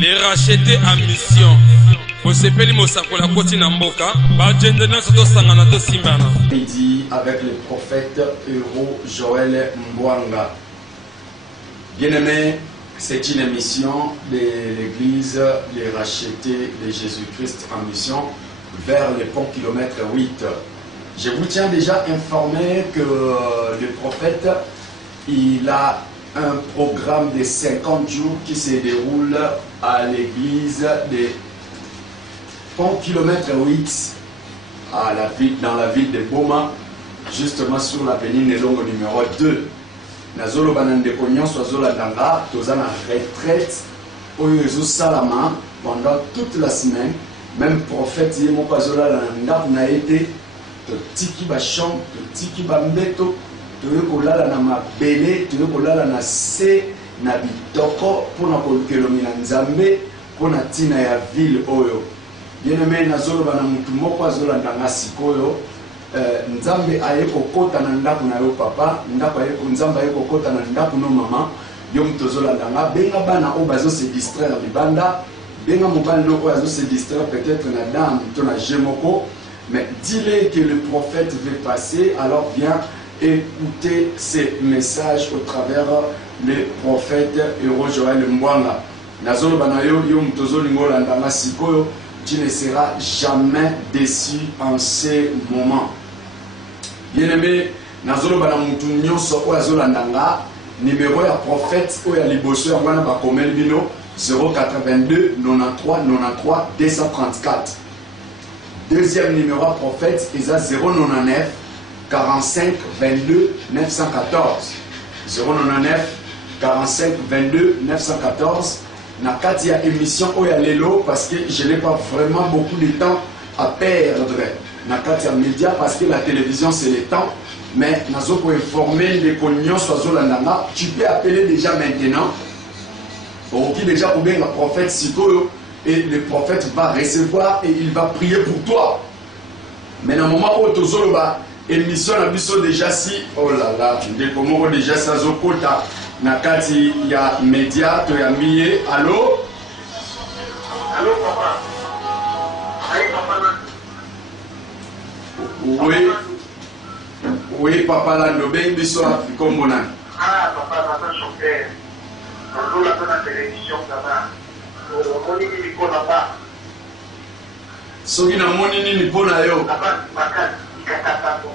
Les racheter en mission. Posepeli Mosakola Koti Namboka. Bajendena Soto Sangana to Simbana. Midi avec le prophète Euro Joël Mbwanga. Bien-aimés, c'est une émission de l'église Les Rachetés de Jésus-Christ en mission vers le pont kilomètre 8. Je vous tiens déjà informé que le prophète, il a un programme de 50 jours qui se déroule à l'église de pont kilomètre 8 à dans la ville de Boma, justement sur l'avenue Nelongo numéro 2. Nazolo banande konyon sozola danga tozana retraite oyo salama pendant toute la semaine. Même prophète yemo pazola landa na été to tiki ba champ to tiki ba mbeto to yokolala na mabele to yokolala na se na bitoko pona kolkelomina nzambe pona tina ya ville oyo. Bien-aimé nazolo bana mutu moko azola danga sikoyo. Nzambe ayeko kota na ndaku na yo papa, ndako ayeko nzambe ayeko kota na ndaku no mama, yo mtozola ndanga benga bana o bazo se distraire libanda, benga mobali loko azo se distraire peut-être na dame to na jemoko, mais dis-le que le prophète veut passer, alors viens écouter ces messages au travers le prophète Euro Joël Mbwanga. Nazolo bana yo mtozoli ngola ndanga sikoyo. Tu ne seras jamais déçu en ces moments. Bien-aimé, Nazolo Banamutu Nyonso Oazolandanga, numéro ya prophète Oya Liboso Yangwana Bakomel Bino 082 93 93 234. Deuxième numéro à prophète Isa 099 45 22 914. 099 45 22 914. Na katia émission Oya Lelo parce que je n'ai pas vraiment beaucoup de temps à perdre. Na katia média parce que la télévision c'est le temps. Mais nazo pour informer les cognos soiseaux landanga, tu peux appeler déjà maintenant. Qui déjà ou bien le prophète Sikoyo et le prophète va recevoir et il va prier pour toi. Mais dans le moment où tu as émission na biso déjà si oh là là, de comment déjà ça zokota. Nakati ya média to ya miye. Allô? Allô papa. Aïe papa. Oui. Oui papa Lando ben biso Afrikombo na. Ah papa na chauffeur. On l'a dans la télévision là-bas. On dit qu'il faut là-bas. Soki na moni nini pona yo? Là-bas makan ikakatano.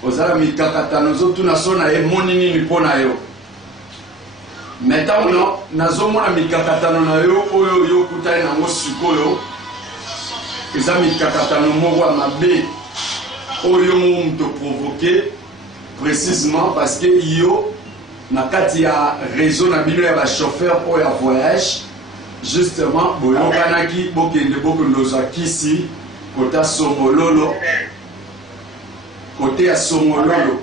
Ozala mikakatano zotu na sona e moni nini pona yo. Meta uno nazomona mikakatano na yo oyo yo kutane na ngosikoyo. Eza mikakatano moko mabe oyo mto provoquer précisément parce que yo na kati ya réseau na bino ya ba chauffeur oyo ya voyage justement boyokanaki bokende bokondoza kisi kota Somololo. Côté à Somololo.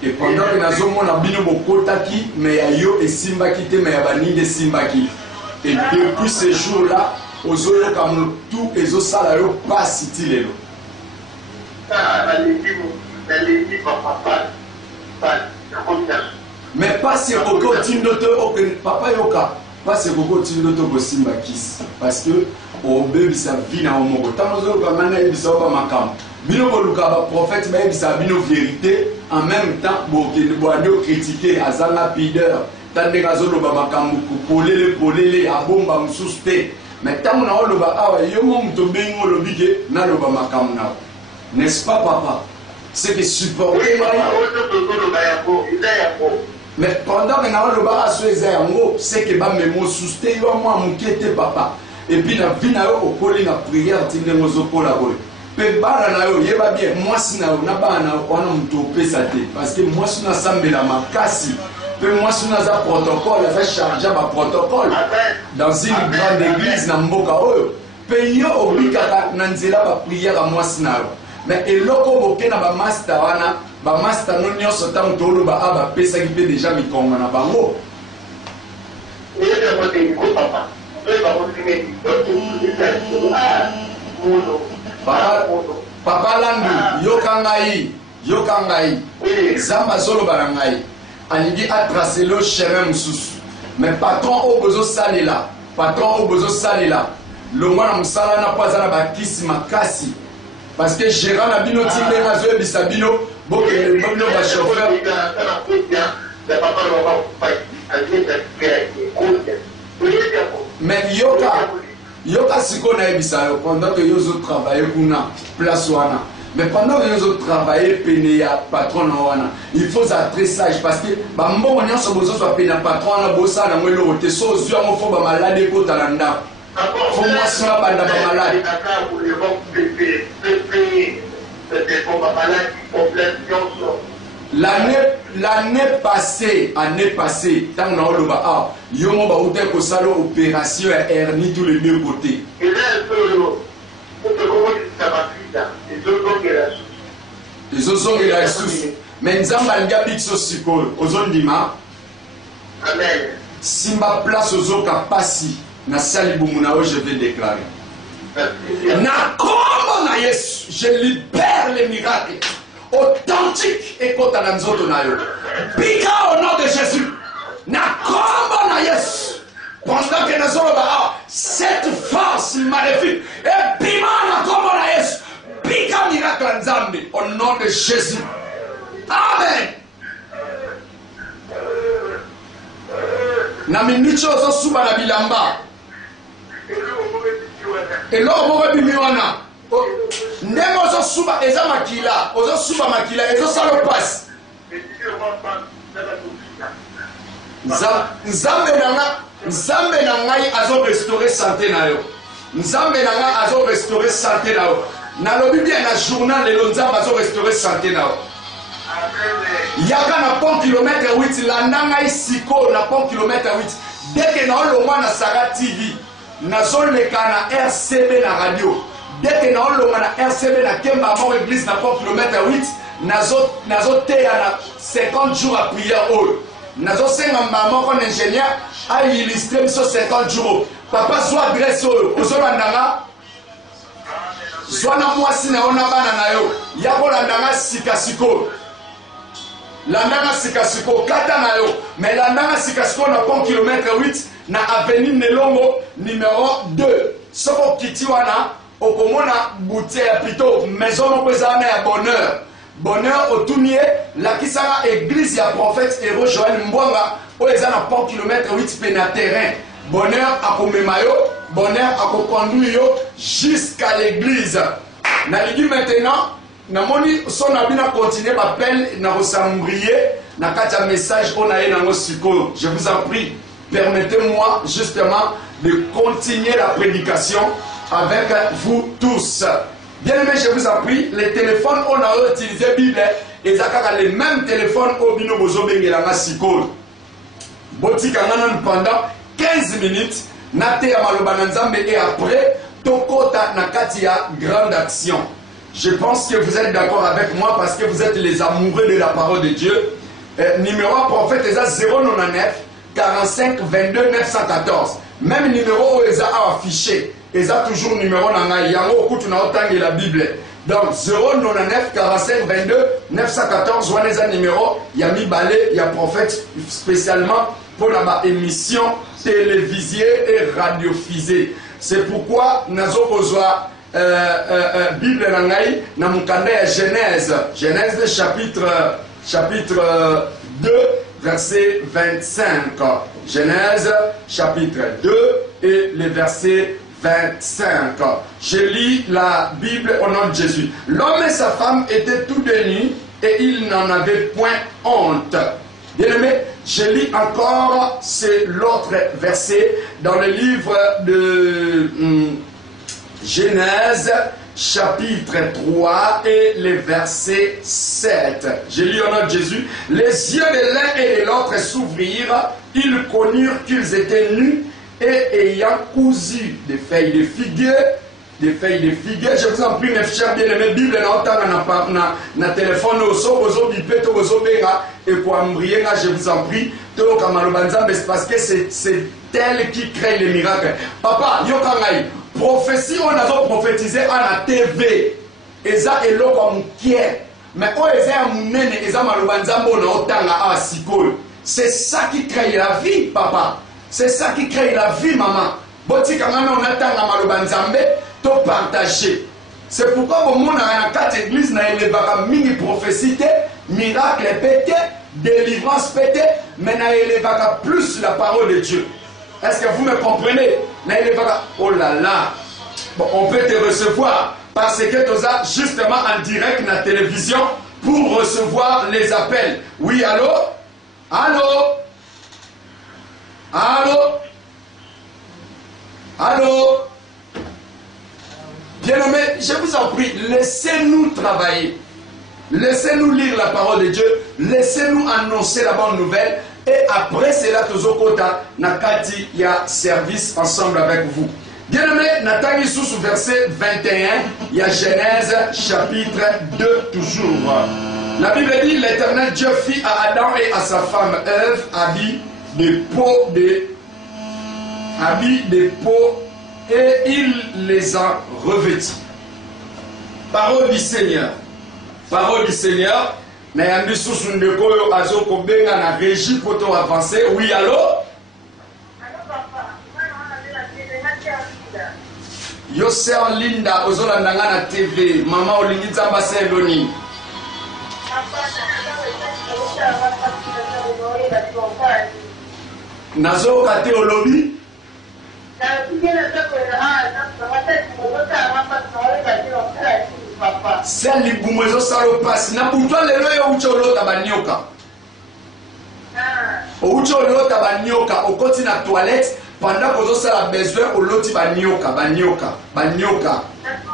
Et pendant que nous avons bino bokotaki, mais ya yo et simbaki te, mais ya bani de simbaki. Et depuis ce jour-là, aux autres comme tout les autres salariés pas cité les lots. Mais pas si koko tindoto papa yoka, pas si koko tindoto ko simbakis, parce que au bébé sa vie na omo. Tant aux autres comme nana bisa ba makam. Bino Boluka prophète mais bisa bino vérité en même temps boado critiquer azanga pideur tande gazolo ba makambu polele abomba msuste mais tamu na oloba awa yo mto bengo lobike na loba makamu na n'est-ce pas papa c'est que supporter mais pendant que na oloba aso eza yango c'est que ba memo suste yo moi mukete papa et puis na vina yo okoli na prière tinde ngozo kola boy. Pe bara na yo yeba bien moi sina na bana wana mtu pesa te parce que moi sina sambela makasi pe moi sina za protocole za charger ba protocole dans une grande église na mboka oyo pe yo obikaka na nzela ba prière à moi sina mais eloko boke na ba master wana ba master no nyonso tam tolo ba aba pesa ki pe déjà mikonga na bango Papa Landu, yokangai, Zamba Zolo Barangai, Alingi a tracé le chemin Moussous. Mais patron au besoin salé là. Patron au besoin salé là. Le mois na musala na pas na bakisi makasi. Parce que gérant na bino timbe na zo bisabino boke le bino ba chauffeur. Mais yoka siko na ebisa pendant que yo zo travailler kuna place wana. Mais pendant que nous travaillons, patron, il faut être très sage parce que bon, on soit patron, on a bossé dans le lot, il faut malade et faut moi si on pas malade. L'année passée, tant on a eu le bas, il y a eu une opération hernie tous les deux côtés. Les autres sont la source. Mais nous avons un gabit sociaux. Aux autres dima. Amen. Si ma place aux autres a passé, na sali bumuna je vais déclarer. Na comme na Yesu, je libère les miracles authentiques et quand on a nzoto na yo. Pika au nom de Jésus. Na comme na Yesu. Pendant que nous avons cette force maléfique et pima na comme na Yesu. Pika miracle nzambe au nom de Jésus. Amen. Na minicho zo suba na bilamba. Elo mo bimiwana. Ndemo zo suba eza makila, ozo suba makila, ezo salo pass. Nzambe na ngai azo restaurer santé na yo. Nzambe na ngai azo restaurer santé na yo. Na lobi bien na journal le Nzambe azo restaurer santé na yo. Yaka na pont kilomètre 8 la nanga isiko na pont kilomètre 8 dès que na olongwa na Sara TV nazo leka na RCB na radio dès que na olongwa na RCB na Kemba Mort église na pont kilomètre 8 nazo teya na 50 jours à prière all nazo senga maman comme ingénieur a illustré sur 50 jours papa soit adresse ozolandanga soit na mwasi na ona bana na yo yakolandanga sikasiko landanga sikasiko kata na yo mais landanga sikasiko na pont kilomètre 8 na avenue Nelongo numéro 2 soko kiti wana okomona boutique plutôt maison mopezana ya bonheur otunie la kisanga église ya prophète héros Joël Mbwanga oeza na pont kilomètre 8 pe na terrain bonheur akomema yo bonheur akokonduire yo jusqu'à l'église na ligi maintenant namoni son abina continuer m'appelle na rosambrier na katia message on a na siko. Je vous en prie, permettez-moi justement de continuer la prédication avec vous tous. Bien aimé, je vous en prie, les téléphones on a utilisé Bible et ça les mêmes téléphones au bino bozo bengelanga siko. Botika ngana pendant 15 minutes na te ya maloba na Nzambe et après tokota na katia grande action. Je pense que vous êtes d'accord avec moi parce que vous êtes les amoureux de la parole de Dieu. Numéro prophète est à 099 45 22 914. Même numéro est affiché. Ils ont toujours numéro nanga yango kutu na otangi la Bible. Donc 099 45 22 914 waneza numéro ya mibale ya prophète spécialement pour la émission télévisée et radiophysée. C'est pourquoi nazo kozwa Bible nangai na mukanda ya Genèse chapitre 2 verset 25. Genèse chapitre 2 et le verset 25. Je lis la Bible au nom de Jésus. L'homme et sa femme étaient tous de nus et ils n'en avaient point honte. Bien-aimé, je lis encore l'autre verset dans le livre de Genèse chapitre 3 et le verset 7. Je lis au nom de Jésus. Les yeux de l'un et de l'autre s'ouvrirent. Ils connurent qu'ils étaient nus et ayant cousu des feuilles de figuier. Je vous en prie, mes chers bien-aimés, Bible na téléphone et pour embryer, je vous en prie, parce que c'est elle qui crée les miracles. Papa, yokangai. Prophétie, on a prophétisé à la TV. Eza eloko mukie. Mais o eza ya munene eza malobanzambo na otanga a sikol. C'est ça qui crée la vie, papa. C'est ça qui crée la vie, maman. Boti quand même on attend la malobanzambe, to partager. C'est pourquoi au monde dans la 4 églises na élevaka mini prophétie, miracle pété, délivrance pété, mais na élevaka plus la parole de Dieu. Est-ce que vous me comprenez? Na élevaka, oh là là. Bon, on peut te recevoir parce que tu as justement en direct na télévision pour recevoir les appels. Oui, allô? Allô? Allô? Allô? Bien-aimés, je vous en prie, laissez-nous travailler. Laissez-nous lire la parole de Dieu. Laissez-nous annoncer la bonne nouvelle. Et après cela, Tozokota, Nakati, il y a service ensemble avec vous. Bien-aimés, Nathalie sous verset 21, il y a Genèse chapitre 2 toujours. La Bible dit, l'Éternel Dieu fit à Adam et à sa femme Ève habits de peau et il les a revêtis. Parole du Seigneur. Parole du Seigneur. Nayambi sous une déco azo kobenga na régie pour avancer. Oui, allô? Allô, papa. Yo sœur Linda ozola nanga na TV. Maman olingi nzamba seloni. Nazo kate olobi. C'est libumwezo salo pasi na butwa lelo yo ucholo tabanyoka. Ucholo tabanyoka okoti na toilette pendant que vous avez besoin au loti banyoka.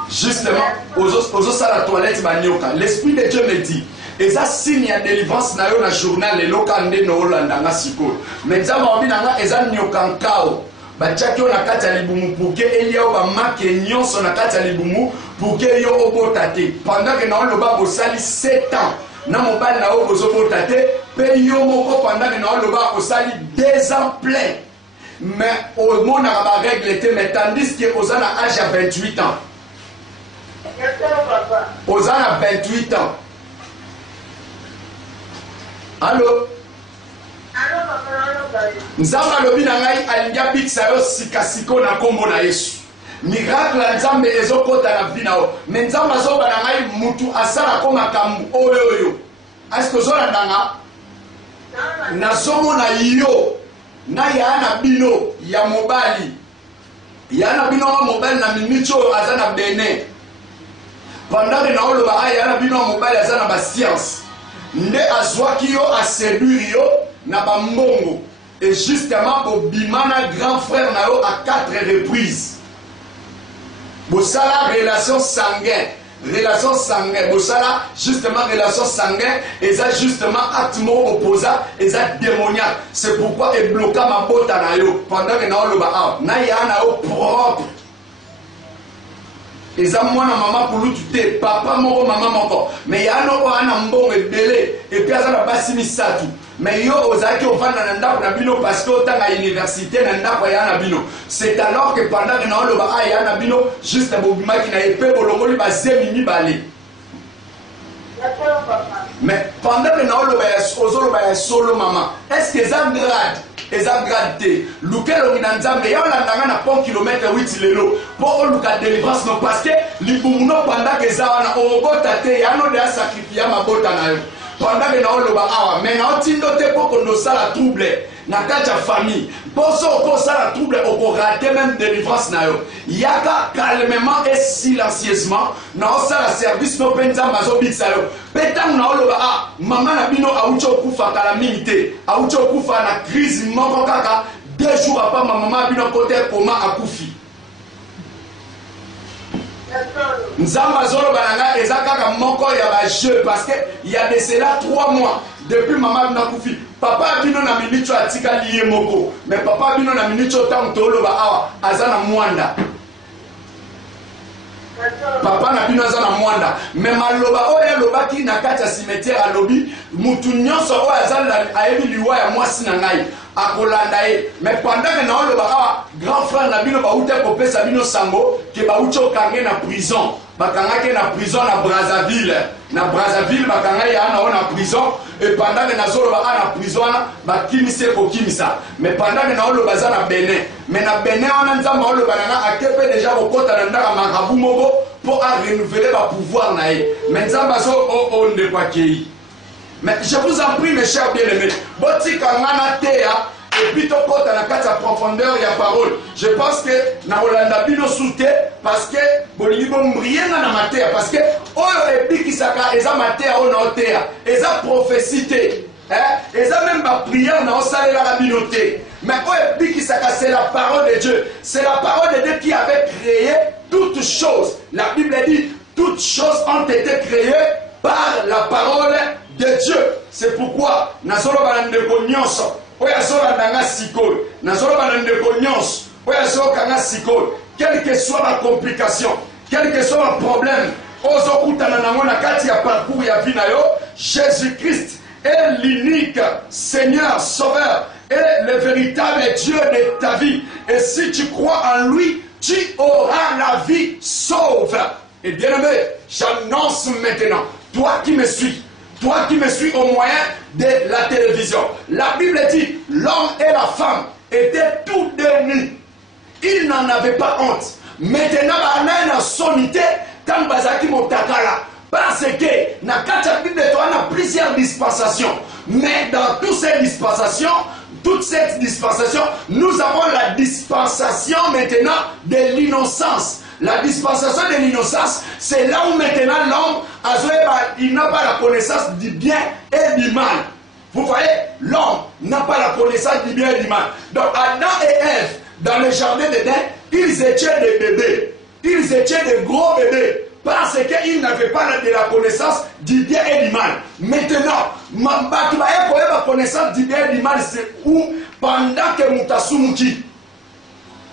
Justement aux la toilette banyoka. L'esprit de Dieu me dit et ça signe ya délivrance na yo na journal le lokande no Holanda nga siko. Mais ça m'a envie nanga eza nyoka nkao. Bachaki na kati ya libumu pour que elio ba make nyonso na kati ya libumu pour que yo obotate. Pendant que na loba bosali 7 ans na mobali na o bozobotate pe yo moko pendant que na loba osali 2 ans plein. Mais au monde a ma règle était mais tandis que aux an à âge à 28 ans. Aux an à 28 ans. Allô? Nzamba lobi na ngai alingia bikisa yo sikasiko na kombo na Yesu. Miracle nzambe ezokota na vina o. Mais nzamba zoba na ngai mutu asala ko makambu oyo. Est-ce que zola ndanga? Na somo na yo. Na yana bino ya mobali. Yana bino wa mobali na mimicho azana bene. Pendant que na oloba yana bino wa mobali azana ba science. Nde azwaki yo a séduire yo na bambongo. Et justement pour bimana grand frère na yo à 4 reprises. Bosala relation sanguine. Relation sanguine. Bosala justement relation sanguine. Et ça justement acte opposant. Et ça démoniaque. C'est pourquoi il bloqua ma botte na yo. Pendant que na yo loba na yana yo propre. Et ça moi na maman pour lui tuer. Papa moko maman moko. Mais yana ko ana mbongo ebele. Et puis ça na basi misatu. Mais yo ozaki ofanda na ndako na bino parce que otanga université na ndako ya na bino. C'est alors que pendant que na loba ya na bino juste bobimaki na epé bolongoli ba zemi mibale. Mais pendant que na loba ya ozoloba ya solo maman, est-ce que ça grade te lukelo ngina nzambe ya la ndanga na pont kilomètre 8 lelo pour luka délivrance no parce que libumuno pendant que ça wana obota te ya no de sacrifier ma bota na yo. Pendant que nous avons mais nous avons la trouble dans la famille. Pour ça, la trouble, on raté même délivrance. Yaka calmement et silencieusement, nous avons la service, nous avons pétan, nous avons maman a bino a ucho kufa calamité, a ucho kufa na crise, moko kaka 2 jours après maman a bino côté comment a kufi. Nzamba zolo bananga ezakaka moko ya ba jeu parce que il y a de cela 3 mois depuis maman na kufi papa bino na minicho atika liye moko mais papa bino na minicho tam tolo ba awa azana mwanda papa na bino azana mwanda mais maloba oya lobaki na kati ya cimetière alobi mutu nyonso oya azana ayebi liwa ya mwasi na ngai akolanda ye mais pendant que na oloba awa grand frère na bino ba ute kopesa bino sango ke ba ucho kange na prison bakangaki na prison na Brazzaville na Brazzaville bakanga ya na on en prison et pendant que nazolo ba en prison ba kimise ko kimisa mais pendant que na olo baza na Bénin mais na Bénin on nzamba olo banana akepe déjà ko kota na ndaka makabu moko pour renouveler ba pouvoir na ye mais nzamba so on ne pas kei. Mais je vous en prie mes chers bien-aimés botika ngana teya et puis tout côté na kati ya profondeur ya parole. Je pense que na Rolanda bino soute parce que bolingi bombrienga na matéa parce que oyo ebikisaka eza matéa ona otéa eza prophétie eza même ba prière na osalela la binoté mais oyo ebikisaka c'est la parole de Dieu, c'est la parole de Dieu qui avait créé toutes choses. La Bible dit toutes choses ont été créées par la parole de Dieu. C'est pourquoi nazolo banandeko nyonso oya sola nanga sikoy nazolo banandeko nyonso oya soka nga sikoy quelle que soit la complication, quel que soit le problème ozokutana nango na kati ya parcours ya vie na yo, Jésus-Christ est l'unique Seigneur Sauveur et le véritable Dieu de ta vie. Et si tu crois en lui, tu auras la vie sauve. Et bien aimé, j'annonce maintenant, toi qui me suis au moyen de la télévision, la Bible dit, l'homme et la femme étaient tous deux nus. Ils n'en avaient pas honte. Maintenant, il y a sonité quand Bazaki Motakala. Parce que, dans la Bible, on a plusieurs dispensations. Mais dans toutes ces dispensations, nous avons la dispensation maintenant de l'innocence. La dispensation de l'innocence, c'est là où maintenant l'homme, il n'a pas la connaissance du bien et du mal. Vous voyez, l'homme n'a pas la connaissance du bien et du mal. Donc Adam et Ève, dans le jardin d'Éden, ils étaient des bébés. Ils étaient des gros bébés. Parce qu'ils n'avaient pas de la connaissance du bien et du mal. Maintenant, la connaissance du bien et du mal, c'est où? Pendant que Moutasumuki.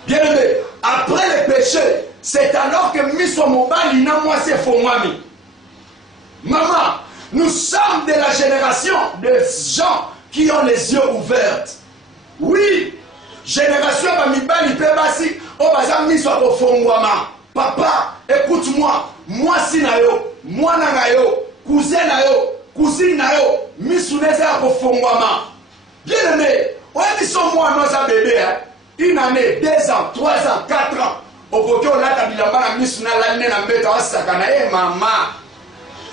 Bien aimé, après le péché, c'est alors que Miso Mobali n'a moi c'est Fomami. Maman, nous sommes de la génération de gens qui ont les yeux ouverts. Oui, génération Bamibali Pebasi, Obaza Miso Fomwama. Papa, écoute-moi, moi si na yo, moi na yo, cousin na yo, cousine na yo, Misuneza Fomwama. Bien aimé, on dit son moi nos bébé, une année, 2 ans, 3 ans, 4 ans. Au côté on l'a tabilamba na misuna l'année na mbeta wa sakana maman.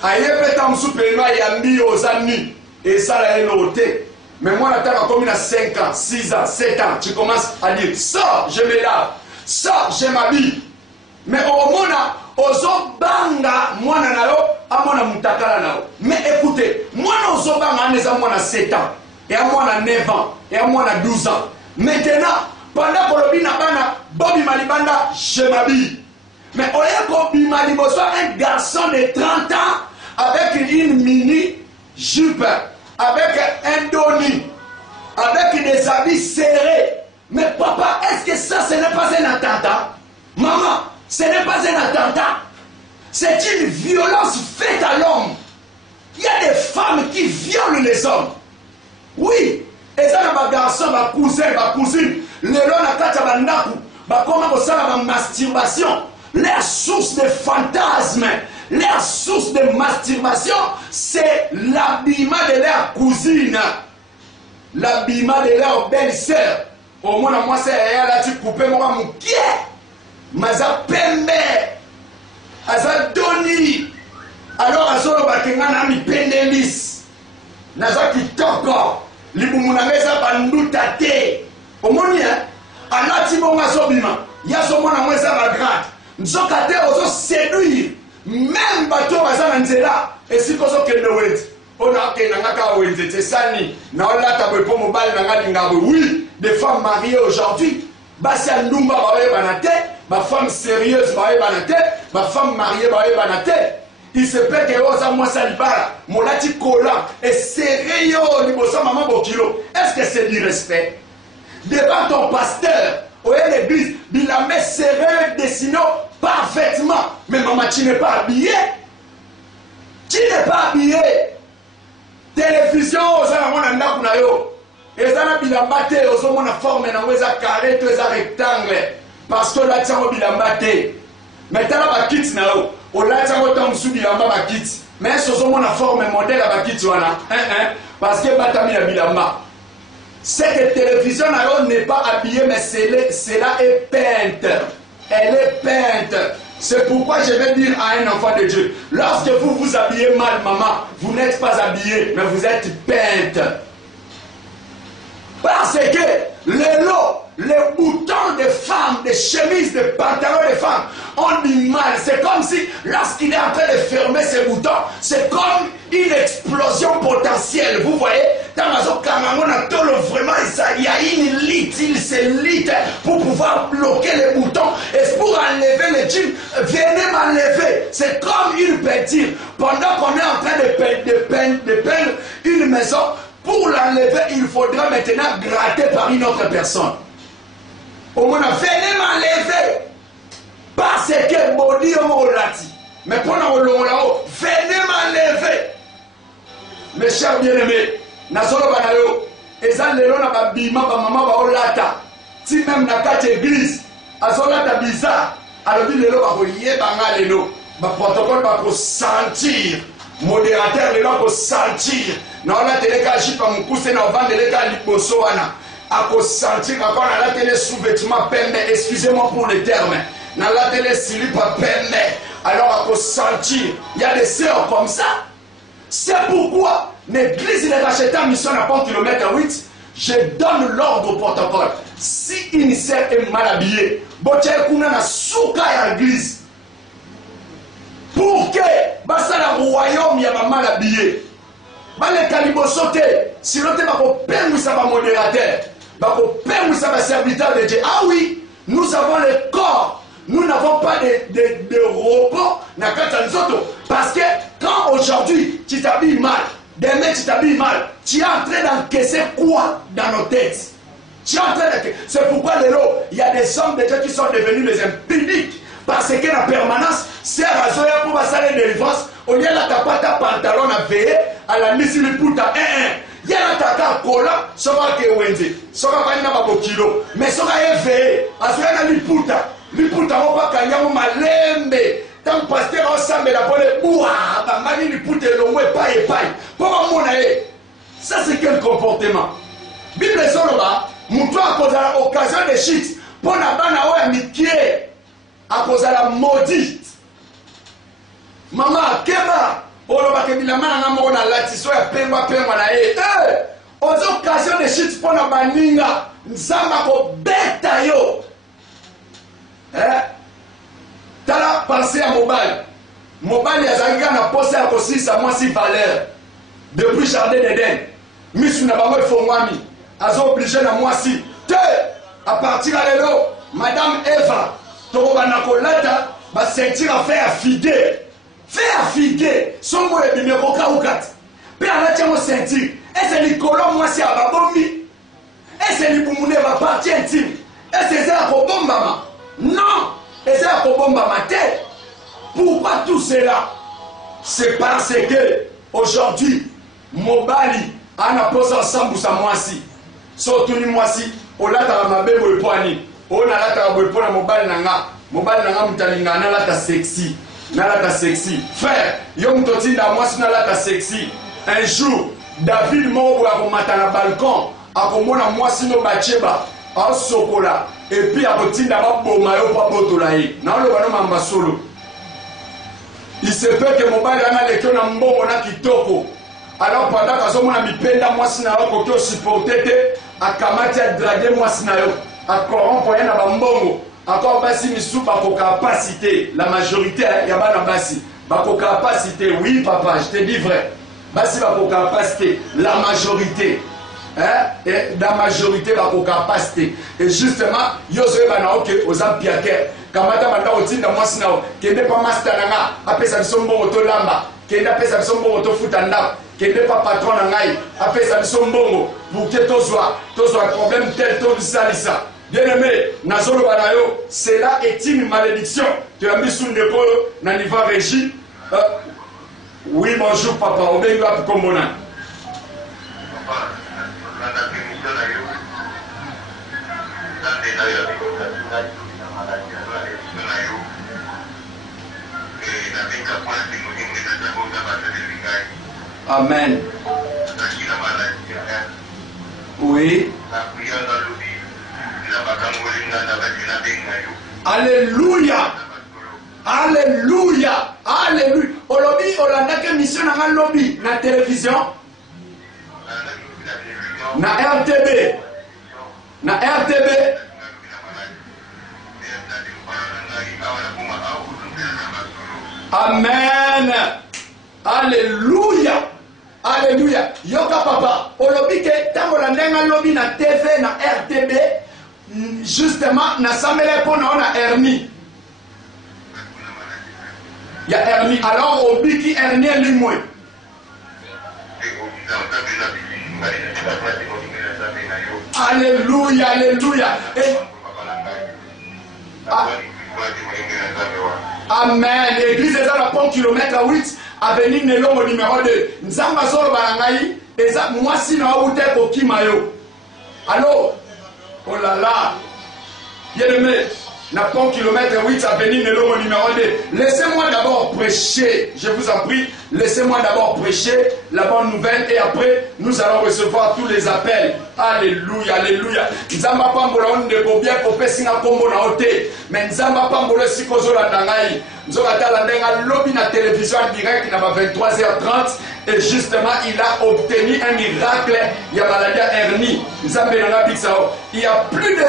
Aye peta msupelwa yambi ozani et ça la noté. Mais moi la tata comme il a 5 ans, 6 ans, 7 ans, tu commences à dire ça je me lave, ça je m'habille. Mais au mona ozo banga mwana na yo amona mutakala na yo. Mais écoutez, moi ozo banga neza mwana 7 ans et à mwana 9 ans et à mwana 12 ans. Maintenant pendant que le bana Bobby Malibanda, je m'habille. Mais au lieu que Bobby Malibo soit un garçon de 30 ans avec une mini jupe, avec un doni, avec des habits serrés. Mais papa, est-ce que ça, ce n'est pas un attentat? Maman, ce n'est pas un attentat. C'est une violence faite à l'homme. Il y a des femmes qui violent les hommes. Oui. Et ça, les garçons, les cousins, les cousines, les la masturbation, leur source de fantasmes, leur source de masturbation, c'est l'habillement de leur cousine, l'habillement de leur belle-sœur. Au moins, moi, c'est là, tu coupes moi, mon pied, Maza Pembe, Aza Doni, alors Azolo Bakengana mi Pendelis, Naza Kitoko. Libumunangeza banduta te. Omoni anati bonga sobima. Yaso mona mweza ba grande. Nzoka te ozo séduire. Même bato bazana nzela esikoso kende wet. Ona kenda ngaka wet te sani. Na ola ta bopo mobile na ngadi ngabo. Oui, des femmes mariées aujourd'hui. Basi ndumba bawe banate, ba femme sérieuse bawe banate, ba femme mariée bawe banate. Il se peut que osa moi salibara, molati kola et sérieux libosa maman bokilo. Est-ce que c'est du respect? Devant ton pasteur, au l'église, il a mis sérieux dessiné parfaitement. Mais maman, tu n'es pas habillé. Tu n'es pas habillé. Télévision, osa mona ndaku na yo. Ezana bilambate, osa mona forme na weza carré, to eza rectangle. Parce que là, tu as bilambate. Maintenant, la kit na yo. Olata ngota msubi yamba bakiti Mais ce sont mon forme modèle à Bakitouana. Parce que Batami a bilamba. Cette télévision n'est pas habillée, mais cela est peinte. Elle est peinte. C'est pourquoi je vais dire à un enfant de Dieu, lorsque vous vous habillez mal, maman, vous n'êtes pas habillé, mais vous êtes peinte. Parce que les boutons des femmes, des chemises, des pantalons des femmes ont du mal. C'est comme si, lorsqu'il est en train de fermer ses boutons, c'est comme une explosion potentielle. Vous voyez, dans la zone vraiment, il y a une litre, il se litre pour pouvoir bloquer les boutons. Et pour enlever les jeans, venez m'enlever. C'est comme une peinture. Pendant qu'on est en train de peindre une maison, pour l'enlever, il faudra maintenant gratter par une autre personne. Au moins, venez m'enlever. Parce que body lati. Mais pendant le venez m'enlever. Mes chers bien-aimés, Nazolo Banayo, Ezan Lelo na babima ba maman ba olata. Si même na kati église, azolata bizarre, alors dit Lelo ba koyé banga lelo, ba protocole ba ko sentir. Modérateur lelo ko sentir. Na la télé ka jipa mukuse na vendre ka liposo wana. A ko sentir quand na la télé sous-vêtement pembe, excusez-moi pour le terme. Na la télé slip pembe. Alors à ko sentir, il y a des sœurs comme ça. C'est pourquoi l'église est rachetée en mission à Pont Kilomètre 8. Je donne l'ordre au protocole. Si une sœur est mal habillée, botier kuna na souka à l'église. Pour que basa la royaume y a mal habillé. Ba les calibos sauter. Si l'autre va ko pemou ça va modérateur. Va ko pemou ça va serviteur de Dieu. Ah oui, nous avons le corps. Nous n'avons pas de robots na katanzoto. Parce que quand aujourd'hui tu t'habilles mal, demain tu t'habilles mal, tu es en train d'encaisser quoi dans nos têtes? Tu es en train d'encaisser. C'est pourquoi il y a des hommes déjà qui sont devenus des impudiques. Parce que la permanence, c'est à Zoya pour passer les délivrances. Au lieu de la tapata pantalon à veiller, à la mise de puta 1-1. Il y a la tata cola, ça va que Wendy. Ça va pas y kilo. Mais ça va y veiller. À Zoya na liputa. Liputa on va kanyamu malembe. Tant que pasteur ensemble la bonne ouah, bah mani liputa l'ongwe paille paille. Comment mon aïe? Ça c'est quel comportement? Bible Soloba, moutou à cause de l'occasion de shit. Pour la bana ouais mikié. À cause de la maudite. Maman, Keba, Oloba Kebilamana Namona Latiso et Pemba na e. Aux occasions de shit pour la baninga, Nzamba ko beta yo. T'as pensé à mobile. Mobile yazanga na posé à aussi sa moi si valeur. Depuis Jardin d'Éden. Miss na bango fongwami. Azo obligé na moi si. À partir de là, Madame Eva. Torobanako va sentir à faire affiguer. Faire affiguer. Son mot est bien koka ou kat. Puis à la tiens au sentir. Et c'est Nicolas moi c'est à Babomi. Et c'est Liboumouné va partie intime. Et c'est ça à Kobombama. Non. Et c'est à Kobombama tête. Pourquoi tout cela? C'est parce que aujourd'hui, Mobali en a posé ensemble sa moisi. Surtout ni moisi. On l'a dans ma bébé le poignet. On a la table pour la mobile nanga. Mobile nanga mutalinga na la ta sexy. Na la ta sexy. Frère, yom toti na moi na la ta sexy. Un jour, David Mobo a remonté na balcon. A komona moi sino bacheba. A sokola. Et puis a kotinda ba boma yo pa botolaye. Na lo bano mamba solo. Il se peut que mobile nanga lekyo na mbongo na kitoko. Alors pendant que somona mipenda moi sina yo koto supporter a kamati a draguer moi sina yo. À corrompre na bambongo encore basi misu bako capacité la majorité y a bana basi bako capacité oui papa je te dis vrai basi bako capacité la majorité et la majorité bako capacité et justement yozo bana OK aux ampiaker kamata banda otinda mwasi nao kende pa master nanga apesa bisombo to lamba kende apesa bisombo to futanda kende pa patron ngai apesa bisombo pour que tozwa problème tel to salisa. Bien-aimé, Nazolo Banayo, cela est une malédiction. Tu as mis sous le dépôt, Naniva Régie. Oui, bonjour, papa. Obenga Komona. Amen. Oui. Alléluia. Alléluia. Alléluia. Olobi, olandake mission na lobby na télévision. Na RTB. Na RTB. Amen. Alléluia. Alléluia. Yoka papa. Olobi ke tango la ndenga lobby na TV na RTB. Justement, na samele po na hernie. Il y a hernie. Alors, au biki hernie est lui-même. Alléluia, alléluia. Amen. L'église est à la pont kilomètre 8, avenue Nelongo numéro 2. Nzamba Zoro Barangaï, et ça, moi si na oute ko kimayo. Allô? Oh là là. Bien aimé. Na pont kilomètre 8, avenue Nelongo numéro 2. Laissez-moi d'abord prêcher. Je vous en prie. Laissez-moi d'abord prêcher la bonne nouvelle et après nous allons recevoir tous les appels. Alléluia, alléluia. Nzamba pambola on de bobia popé singa kombo na ote. Mais nzamba pambola sikozo la ndangai. Nzoka tala ndenga lobby na télévision en direct na 23h30 et justement il a obtenu un miracle. Il y a maladie hernie. Nzambe na bixao. Il y a plus de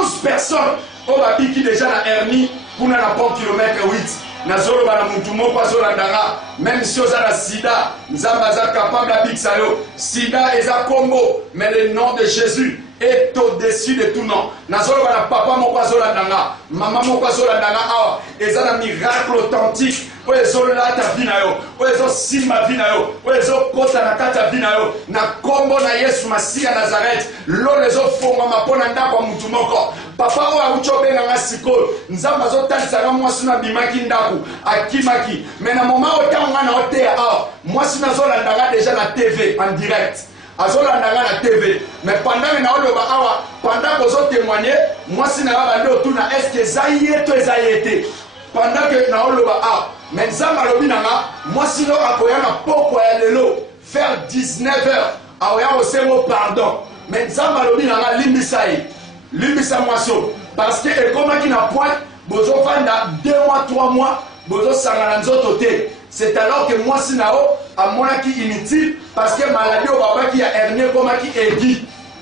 11 personnes au babi qui déjà na hernie pour na pont kilomètre 8. Nazolo bana mutu moko azolandanga même si oza na sida nzamba aza capable abikisa yo sida eza kombo mais le nom de Jésus est au-dessus de tout nom. Nazolo bana papa moko azolandanga mama moko azolandanga awa eza na miracle authentique oyo ezolata vi na yo oyo ezosimba vi na yo oyo ezokota na kati ya vi na yo na kombo na Yesu Masiya Nazareth lolo ezofongwama mpo na ndako ya mutu moko papa oyo awuti obenganga sikoyo nzambe azotalisaka mwasi na bimaki ndako akimaki me na moma oyo ntango nga na oteya awa mwasi nazolandanga deja na TV en direct azolandanga na TV mais pendant na oloba awa pendant kozotémoigner mwasi na yo bandi otuna eske eza ye to eza ye te pendant que na oloba awa mais nzambe alobi nanga mwasi no akoya na pokwa ya lelo vers 19h aoya kosengo pardon mais nzambe alobi nanga limbisa ye limbisa mwasio parce que ekomaki na point bozofanda 2 mois 3 mois bozosangana nzoto te. C'est alors que mwasi na o amonaki inutile parce que maladie au babaki ya hernie ekomaki aigu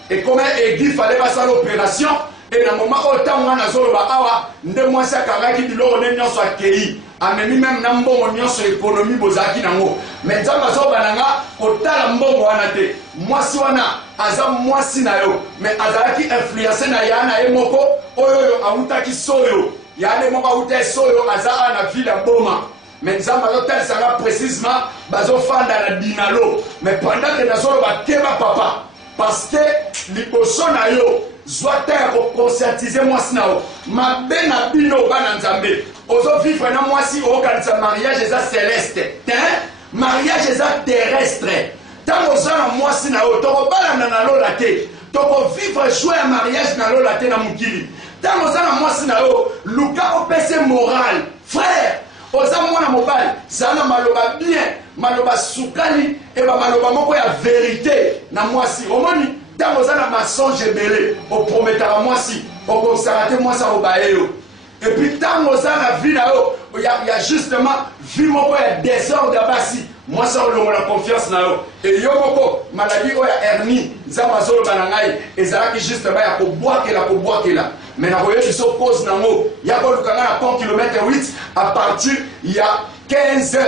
et comme aigu fallait passer l'opération et na moment autant wana zoloba awa nde mwasi akangaki biloko ne nyonso akei amemi même na mbongo nyonso économie bozaki nango mais nzambe azobananga kotala mbongo wana te mwasi wana aza mwasi na yo mais azalaki influencé na yana ye moko oyo awutaki soyo yana moko awuta soyo aza na ville boma mais nzambe azotalisanga précisément bazofanda na dinalo mais pendant que nazoloba keba papa parce que liboso na yo zwata ya conscientiser mwasi na yo mabe na bino bana nzambe ozo vivre na mwasi okanisa mariage eza céleste mariage eza terrestre tango oza na mwasi na yo tokobalana na lola te tokovivre joie ya mariage na lola te na mokili tango oza na mwasi na yo luka opese moral frère oza mwana mobali zana maloba bien maloba sukali eba maloba moko ya vérité na mwasi omoni tango oza na mensonge ebele oprometaka mwasi okokisaka te mwasi akobaye yo et puis tango oza na vie na yo ya justement vie moko ya désordre ya basi mwasi akolongola confiance na yo e yo moko maladie oyo ya hernie nzambe azoloba na ngai ezalaki justement ya kobwakela mais nakoyebi biso cause nango ya kolukanga na pont kilomètre 8 à partir ya 15h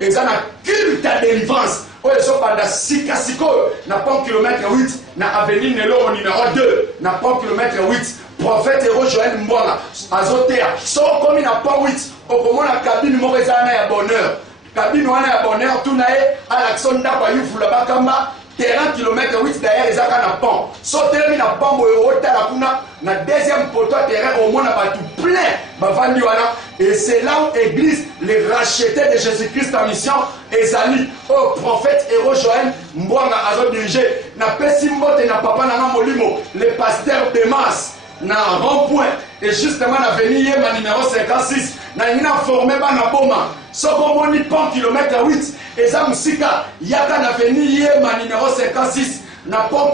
eza na culte ya délivrance oyo ezobanda sikasikoyo na pont kilomètre 8 na avenue Nelongo numéro 2 na pont kilomètre 8 prophète Héros Joël Mbwanga azoteya so okomi na pont 8 okomona kabine moko eza na ya bonheur kabine wana ya bonheur tuna ye alakso ndako ayufula bakamba terrain kilomètre 8 d'ailleurs ezaka na pont so telemi na pont boyo otala kuna na deuxième poteau terrain au moins batu plein bavandi wana et c'est là où église les rachetés de Jésus-Christ en mission ezali au prophète Héros Joël Mbwanga azo diriger na pesi mbote na papa na molimo le pasteur de masse na rond-point et justement na venir yema numéro 56 na ina formé bana boma Sokomoni pont kilomètre 8 eza musika yaka na veni Yema numéro 56 na pont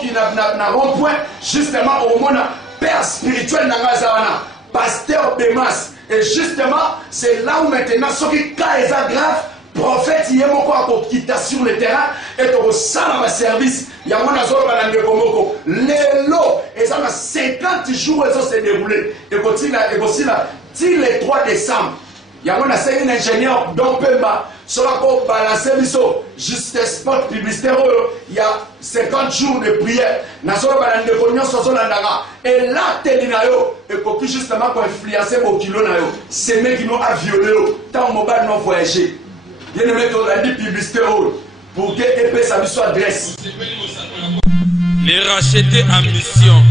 na rond-point justement au mona père spirituel Nangazana pasteur Bemas et justement c'est là où maintenant ce qui cas est grave prophète Yemoko a quitté sur le terrain et au sein de service Yamona Zola Nangomoko les lots et ça 50 jours ils se déroulé et aussi là le 3 décembre il y a un ingénieur d'Ompemba sur la côte balancer juste spot publicitaire il y a 50 jours de prière et là telinayo et pour justement pour influencer vos kilos c'est mecs qui n'ont à violer tant mobile non voyager il y a des publicitaires pour que épée sa soit adresse les racheter en mission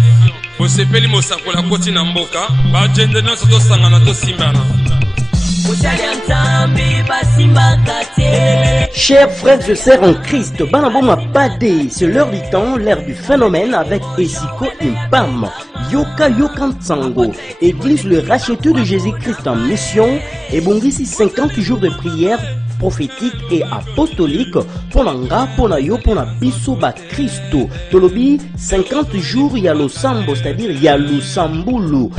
pour se payer la côte Namboka ba gender na soto sangana to simbana. Chers frères et sœurs en Christ, Banaboma Padé, c'est l'heure du temps, l'heure du phénomène avec Esiko Impam, Yoka Yokansango, Église le racheteur de Jésus-Christ en mission, et Bongisi 50 jours de prière prophétique et apostolique pour l'anga, pour la yo, pour la biso ba Christo. Tolobi, 50 jours, ya lo sambo, c'est-à-dire ya lo sambulu.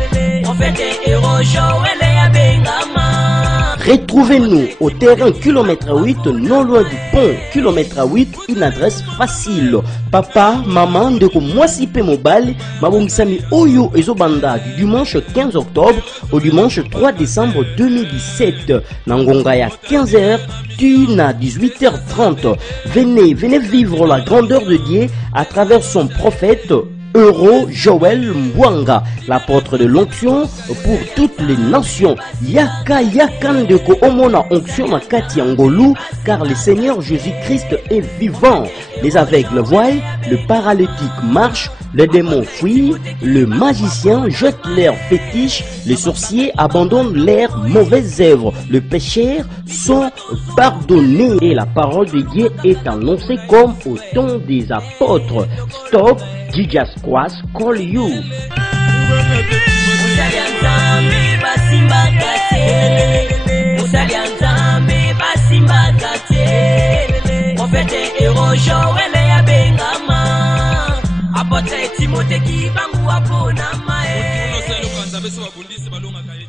Retrouvez-nous au terrain kilomètre 8, non loin du pont, kilomètre 8, une adresse facile. Papa, maman, de moi si pe mobile, mabongisami oyo ezobanda du dimanche 15 octobre au dimanche 3 décembre 2017. Nangonga ya 15h, tune à 18h30. Venez vivre la grandeur de Dieu à travers son prophète Euro Joël Mwanga, l'apôtre de l'onction pour toutes les nations. Yaka Yakandeko Omona onction Makati Angolou, car le Seigneur Jésus-Christ est vivant. Les aveugles voient, le paralytique marche, les démons fuient, le magicien jette leurs fétiches, les sorciers abandonnent leurs mauvaises œuvres, les pécheurs sont pardonnés et la parole de Dieu est annoncée comme au temps des apôtres. Stop, Jesus Christ call you.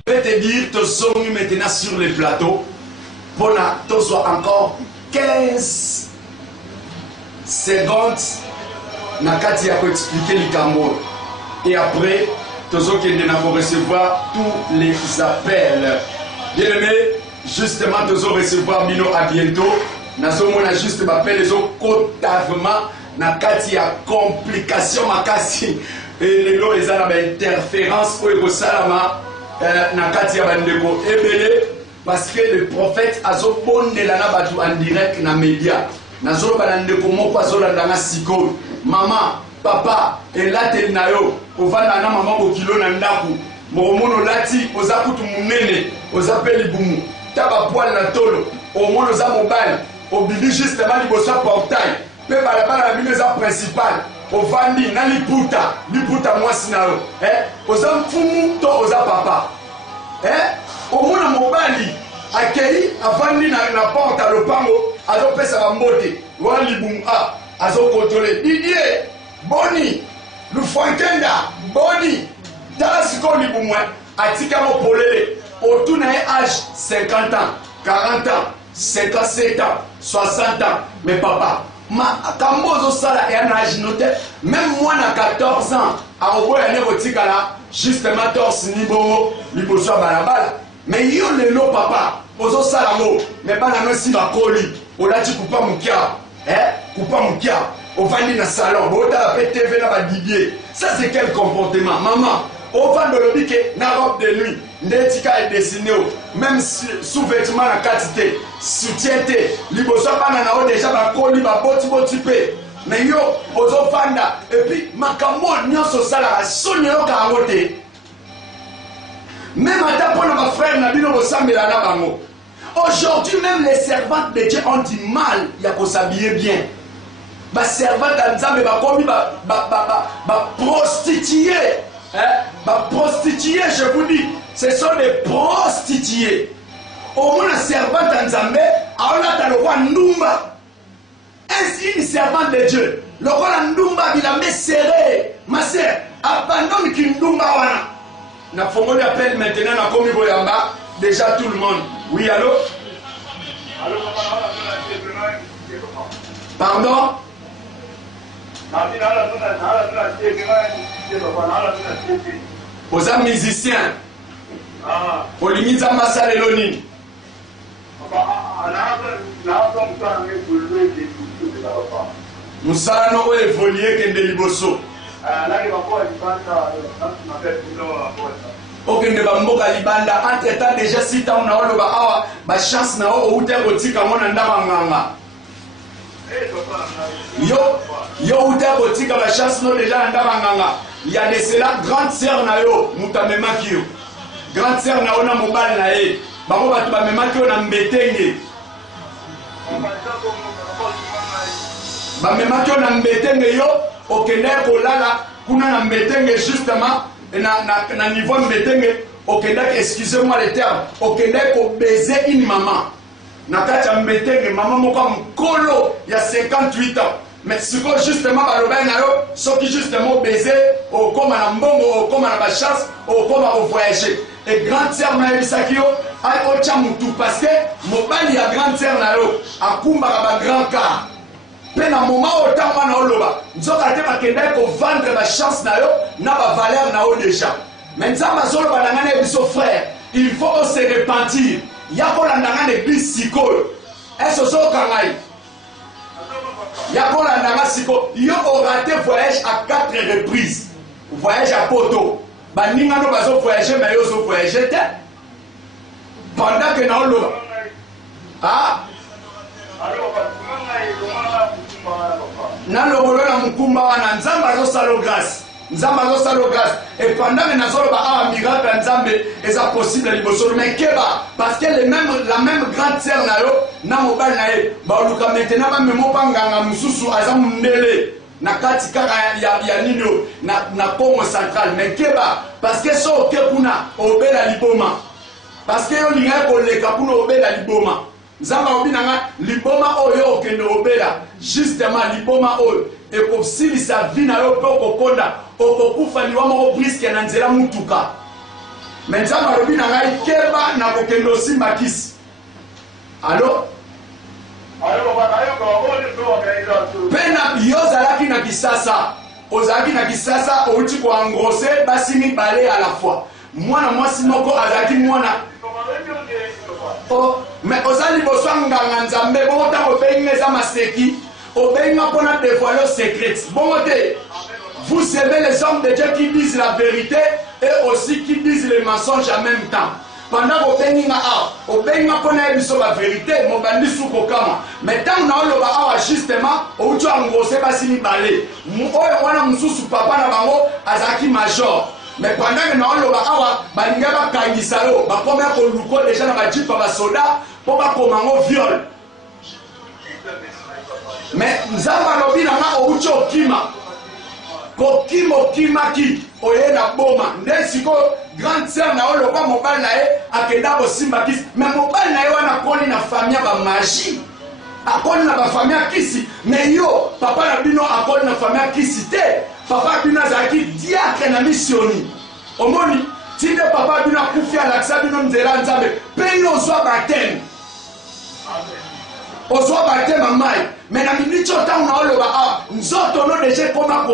Je vais te dire, tu sommes maintenant sur le plateau pour que tu sois encore 15 secondes Nakati a expliqué le Cameroun. Et après, tu vas recevoir tous les appels. Bien aimé, justement, tu vas recevoir Bino à bientôt. Nous avons juste appelé les autres cotavement. Nakati a complication makasi. Et les lois, ils ont une interférence pour le salama. Nakati a bandeko ebele. Parce que le prophète a zonné la nabatu en direct dans les médias. Nazolo bandeko moko azola dans la siko. Maman, papa, et là t'es nayo. Ovana na maman au kilo na ndaku. Momono lati, ozakutu munene, ozapeli bumu. Taba poil na tolo. Omono za mobile. Obili justement liboso portail. Pe balabala na bino za principal. Ovandi na liputa mwasi na yo. Oza mfumu to oza papa. Omona mobali akei avandi na porte à lopango azo pesa ba mbote. Wa libumu azo contrôler. Didier Boni Lufonkenda Boni tala siko libumu atika mo polele. Autour na âge 50 ans, 40 ans, 57 ans, 60 ans. Mais papa, ma kambozo sala et un âge noté, même moi na 14 ans, à obo ya neko tikala, justement torse nibo, libo so balabala. Mais yo le lo papa, ozo sala mo, mais pas na si ba koli, olati kupa mukia, kupa mukia, ovandi na salon, bota la TV na ba Didier. Ça c'est quel comportement, maman? Au vent de l'obike, na robe de nuit, n'etika est dessiné, même sous-vêtement la quantité, soutien-té, liboso banana o déjà ba koli ba boti pe. Mais yo, ozo fanda, et puis makambo nyonso sala, sonyo ka ngote. Même à ta pour ma frère Nabino Bosambela na bango. Aujourd'hui même les servantes de Dieu ont du mal à s'habiller bien. Ba servante d'Anzambe ba komi ba prostituées. Prostituées, je vous dis, ce sont des prostituées. au moins servante en Nzambe aolata lokwa ndumba. Ainsi une servante de Dieu lokwa ndumba bilamba serré. Ma sœur, abandonne ki ndumba wana. Na fongoli appelle maintenant na komi boyamba déjà tout le monde. Oui, allô? Pardon? Vous êtes musicien. Vous limitez à ma salle Eloni. Nous allons évoluer que de Liboso. Okende bamboka libanda entre temps déjà si ta on a oloba awa ba chance na o ute kotika mona ndaba nganga yo ute kotika ba chance no déjà ndaba nganga ya de cela grande sœur na yo mutamema kiyo grande sœur na ona mobile na ye bango batu ba mema kiyo na mbetenge ba mema kiyo na mbetenge yo okende kolala kuna na mbetenge justement na niveau mbetenge okenda excusez-moi le terme okenda ko baiser une maman na kati mbetenge maman moko mkolo ya 58 ans mais siko justement baloba na yo soki justement baiser okoma na mbongo okoma na ba chance okoma ko voyager et grande sœur na yebisaki yo ay ocha mutu parce que mobali ya grande sœur na yo akumba ba grand car. Mais dans le moment où tu as vendre la chance na ba valeur na déjà. Maintenant, frère, il faut se repentir. Il y a une église psycho. Est-ce que il y a il a raté voyage à 4 reprises. Voyage à Poto. Baninga no bazo voyager mais yo zo voyager pendant que na oloba. Ah nalobolo na mukumba wana nzamba azosala grâce nzamba azosala grâce et pendant que nazoloba awa miracle ya nzambe eza possible liboso mais keba parce que la même grande sœur na yo na mobali na ye baoluka maintenant bamemo panganga mususu aza mundele na kati kaka ya nino na Congo central mais keba parce que so oke kuna obela liboma parce que yo linga koleka kuna obela liboma nzamba obinanga liboma oyo okende obela justement liboma oyo ekosilisa vie na yo pe okokonda okokufa liwa moko briske na nzela mutuka mais nzamba obinanga ikeba na kokende osimba kisi. Allo pena yozalaki na kisasa ozalaki na kisasa outi ko engrosser basimi balé à la fois mwana mwasi moko azalaki mwana. Oh, mais osali boso nganga nzambe bongo ta obenga eza maseki obenga pona dévoiler secret bongo te. Vous aimez les hommes de Dieu qui disent la vérité et aussi qui disent les mensonges en même temps. Pendant que obenga pona biso la vérité mo bandi suko kama mais tant na oloba awa justement outu angose basini balé oyo wana mususu papa na bango azaki major. Mais pendant que nous avons awa balinga bakangisa yo bakoma ko luko déjà na bajipa ba soda po bakoma ngo viol. Mais nzamba lobi na nga oucho kima ko kima ki oye na boma ndesiko grande sœur na olo kwa mobile na ye akenda bo simba kisi mais mobile na ye wana koni na famille ba magie akoni na ba famille kisi mais yo papa na bino akoni na famille kisi te. Papa bino azaki diacre na missioni omoni tinde papa bino akufia laksa bino nzela nzambe pe yo ozwa baptême ozwa baptême amai mais na minute otango na oloba nzoto no déjà koma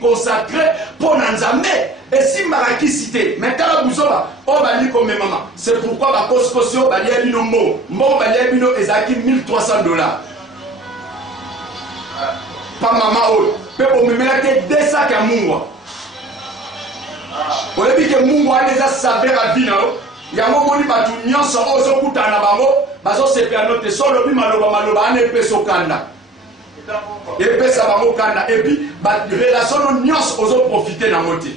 consacré pour na nzambe esimbaka kisi te mais tala buzoba oyo bali komemama c'est pourquoi bakosikosio balia bino mbongo balia bino ezalaki $1300 pa mama oyo pe bomemela te 2 sacs ya mungwa oyebi ke mungwa wana eza saveur ya vi na yo yango moni bato nyonso oyo ozokutana na bango bazosepela no te so olobi maloba wana epesa okanda epesa bango kanda epi barelation no nyonso ozoprofite nango te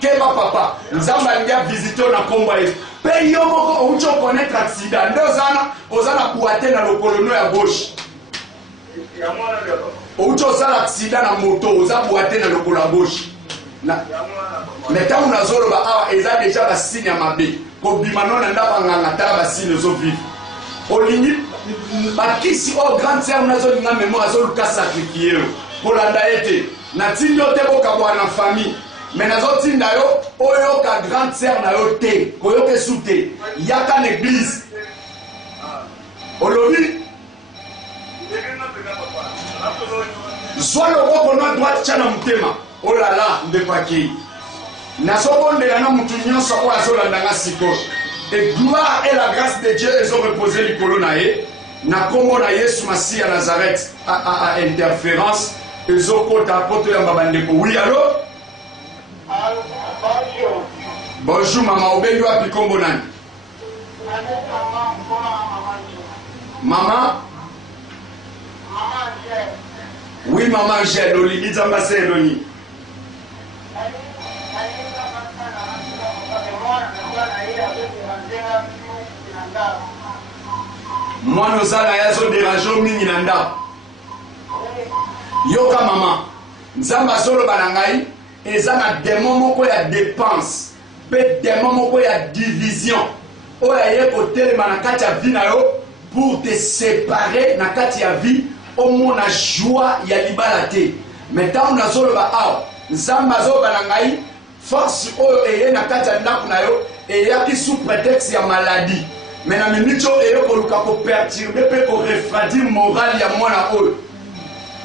keba papa nzambe alingi avisite na nkombo ya yesu mpe yo moko outi okonetre accident nde oza na kuate na lokolono ya gauche outi osala accident na moto oza boite na lokolo ya gauche Mais quand on a zolo ba ils ont déjà ba signe à mabé. Ko bimano na ndaba nganga tala ba signe zo vivre. Olingi ba kisi o grande sœur na zo linga mémoire zo luka sacrifier. Pour la daete na tinyo te boka bwana famille. Mais na zo tinda yo oyo ka grande sœur na yo te, koyo ke soute. Yaka l'église. Olobi soit le roi qu'on doit tchana mutema. Oh là là, ndepaki. Nasobondela na mutu nyonso ko azolanda nga siko. Et gloire et la grâce de Dieu ils ont reposé likolo na ye. Na kombo na Yesu Masiya Nazareth à interférence. Ils ont kota poto ya babandeko. Oui, allô? Bonjour. Bonjour maman, obengi wapi kombo nani? Maman? Oui, maman Angèle, olingi nzambase eloni. Mwana ozala yazo dérange mingi na ndako. Yoka mama, nzamba azoloba na ngai eza na démon moko ya dépense, pe démon moko ya division. Oyo aye kotelema na kati ya vie na yo pour te séparer na kati ya vie omona joie ya libala te. Mais tant nazoloba awa, nzamba azoloba na ngai force oyo eye na kati ya ndako na yo eyaki sous prétexte ya maladie. Mais na minute oyo eye koluka koperturbe pe korefradir moral ya mwana oyo.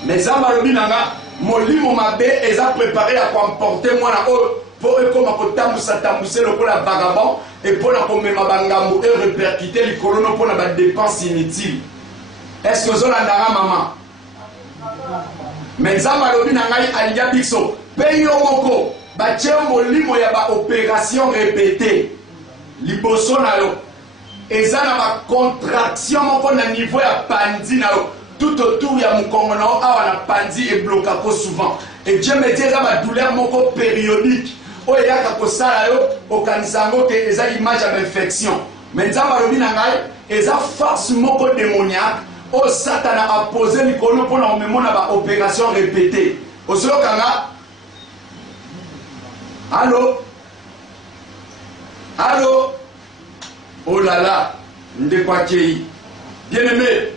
Mais nzamba alobi na nga molimo mabe eza préparé à comporter mwana oyo po ekoma kotambusa tambuse lokola vagabond et mpona komema bangambo e répercuter likolo no mpona badépense inutile. Est-ce que ozolandanga mama? Mais nzamba alobi na ngai alinga biso mpe yo moko batie molimo ya baopération répété liboso na yo eza na bacontraction moko na niveau ya pandi na yo tout autour ya mukongo na yo awa na pandi eblokako souvent. Et Dieu me dit eza badouleur moko périodique oyo eyaka kosala yo okanisa yango te eza image ya infection. Mais nzamba alobi na ngai eza force moko démoniaque oyo satana apose likolo mpona omemona baopération répété. Ozoyokanga? Allô? Allô? Oh là là, Ndekwakei. Bien-aimé,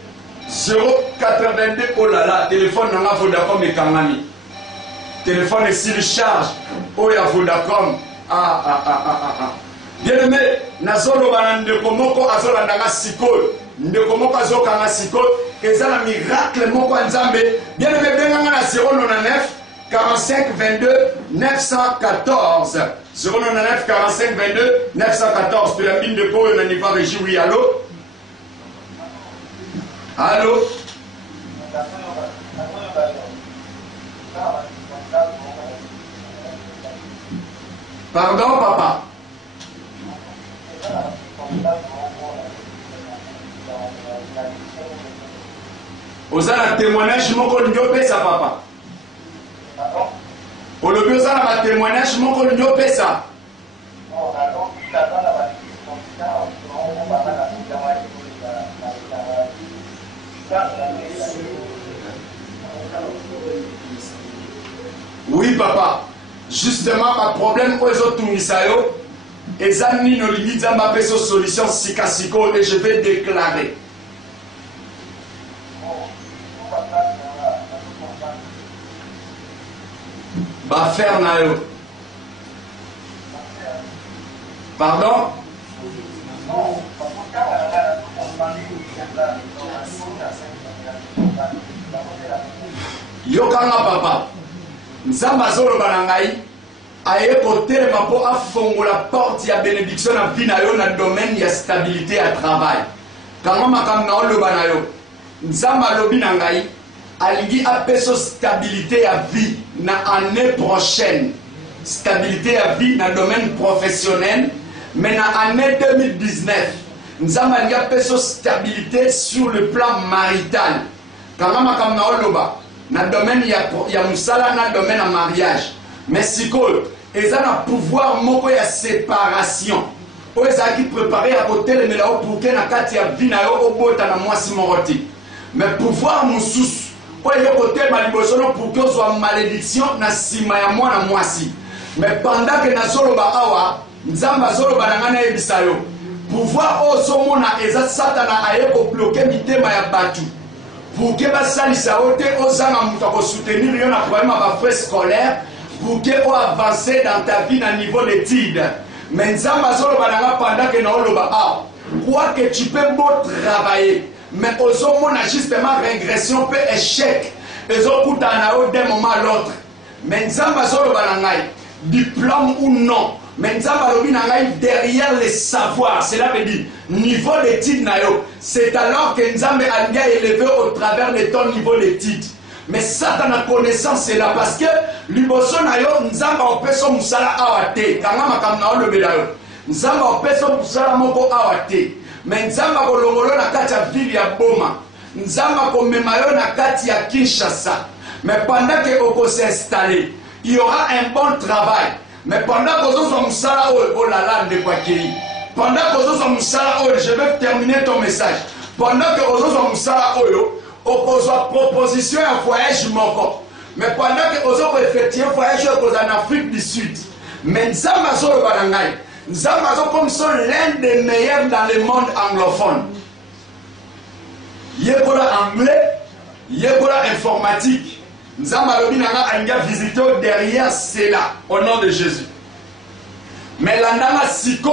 082, oh là là, téléphone n'a pas Vodacom et Kangami. Téléphone est sur charge, oh ya Vodacom. Bien-aimé, Nazolo Banandeko Moko Azola Nanga Sikol. Ndeko Moko Azoka Nanga Sikol. Ezala miracle Moko Nzambe. Bien-aimé, Benganga na 099 45 22 914 099 45 22 914. Tu la mine de Pau et Naniva Régie. Oui, allô? Allô? Pardon, papa? Ozala témoignage moko nyopesa papa. Olobi ozala ba témoignage moko nyopesa. Oui papa, justement ma problème aux autres misayo ezani no limite ma peso solution sikasiko et je vais déclarer. Ba faire na yo. Pardon? Yokanga papa. Nzamba zolo banangai aye kotelema po afongola porte ya bénédiction na vie na yo na domaine ya stabilité à travail. Kanga makambo na oloba na yo. Nzamba lobi na ngai alingi apeso stabilité à vie na année prochaine. Stabilité à vie na domaine professionnel, mais na année 2019. Nzamba alingi apeso stabilité sur le plan marital. Kanga makambo na oloba na domaine ya musala na domaine ya mariage. Mais sikoyo eza na pouvoir moko ya séparation oyo ezalaki préparé ya kotelemela yo pour ke na kati ya vie na yo obota na mwasi moko te. Mais pouvoir mosusu oyo kotelema liboso no pour ke ozwa malédiction na nsima ya mwana mwasi. Mais pendant que nazoloba awa, nzamba zoloba nangana ebisayo. Pouvoir osomona eza satana aye ko bloquer mitema ya batu. Pour que basalisa ote ozanga mutu ko soutenir yo na problème ba frais scolaire, pour que o avancer dans ta vie na niveau d'études. Mais nzamba zoloba nanga pendant que na oloba awa. Quoi que tu peux beau travailler, mais osomona justement régression peut échec. Ezokutana o d'un moment à l'autre. Mais nzamba zoloba nangai diplôme ou non, mais nzamba lobi nangai derrière les savoirs, cela veut dire niveau d'études nayo, c'est alors que nzamba a élevé au travers de ton niveau d'études. Mais ça dans la connaissance c'est là parce que liboso nayo nzamba opeso musala awate kanga makamna o lobela yo nzamba opeso musala moko awate mais nzamba kolongolo na kati ya ville ya Boma nzamba komema yo na kati ya Kinshasa. Mais pendant que on s'installer, il y aura un bon travail. Mais pendant que vous êtes Moussala, oh là là, pendant que vous êtes Moussala, je vais terminer ton message. Pendant que vous êtes Moussala, vous avez proposition un voyage manquant. Mais pendant que vous avez effectué un voyage en Afrique du Sud. Mais Nzamba Zolo Banangai, Nzamba Zolo comme sont l'un des meilleurs dans le monde anglophone. Yébola anglais, Yébola informatique. Nzamba lobi nanga anga visiter derrière cela au nom de Jésus. Mais l'andama siko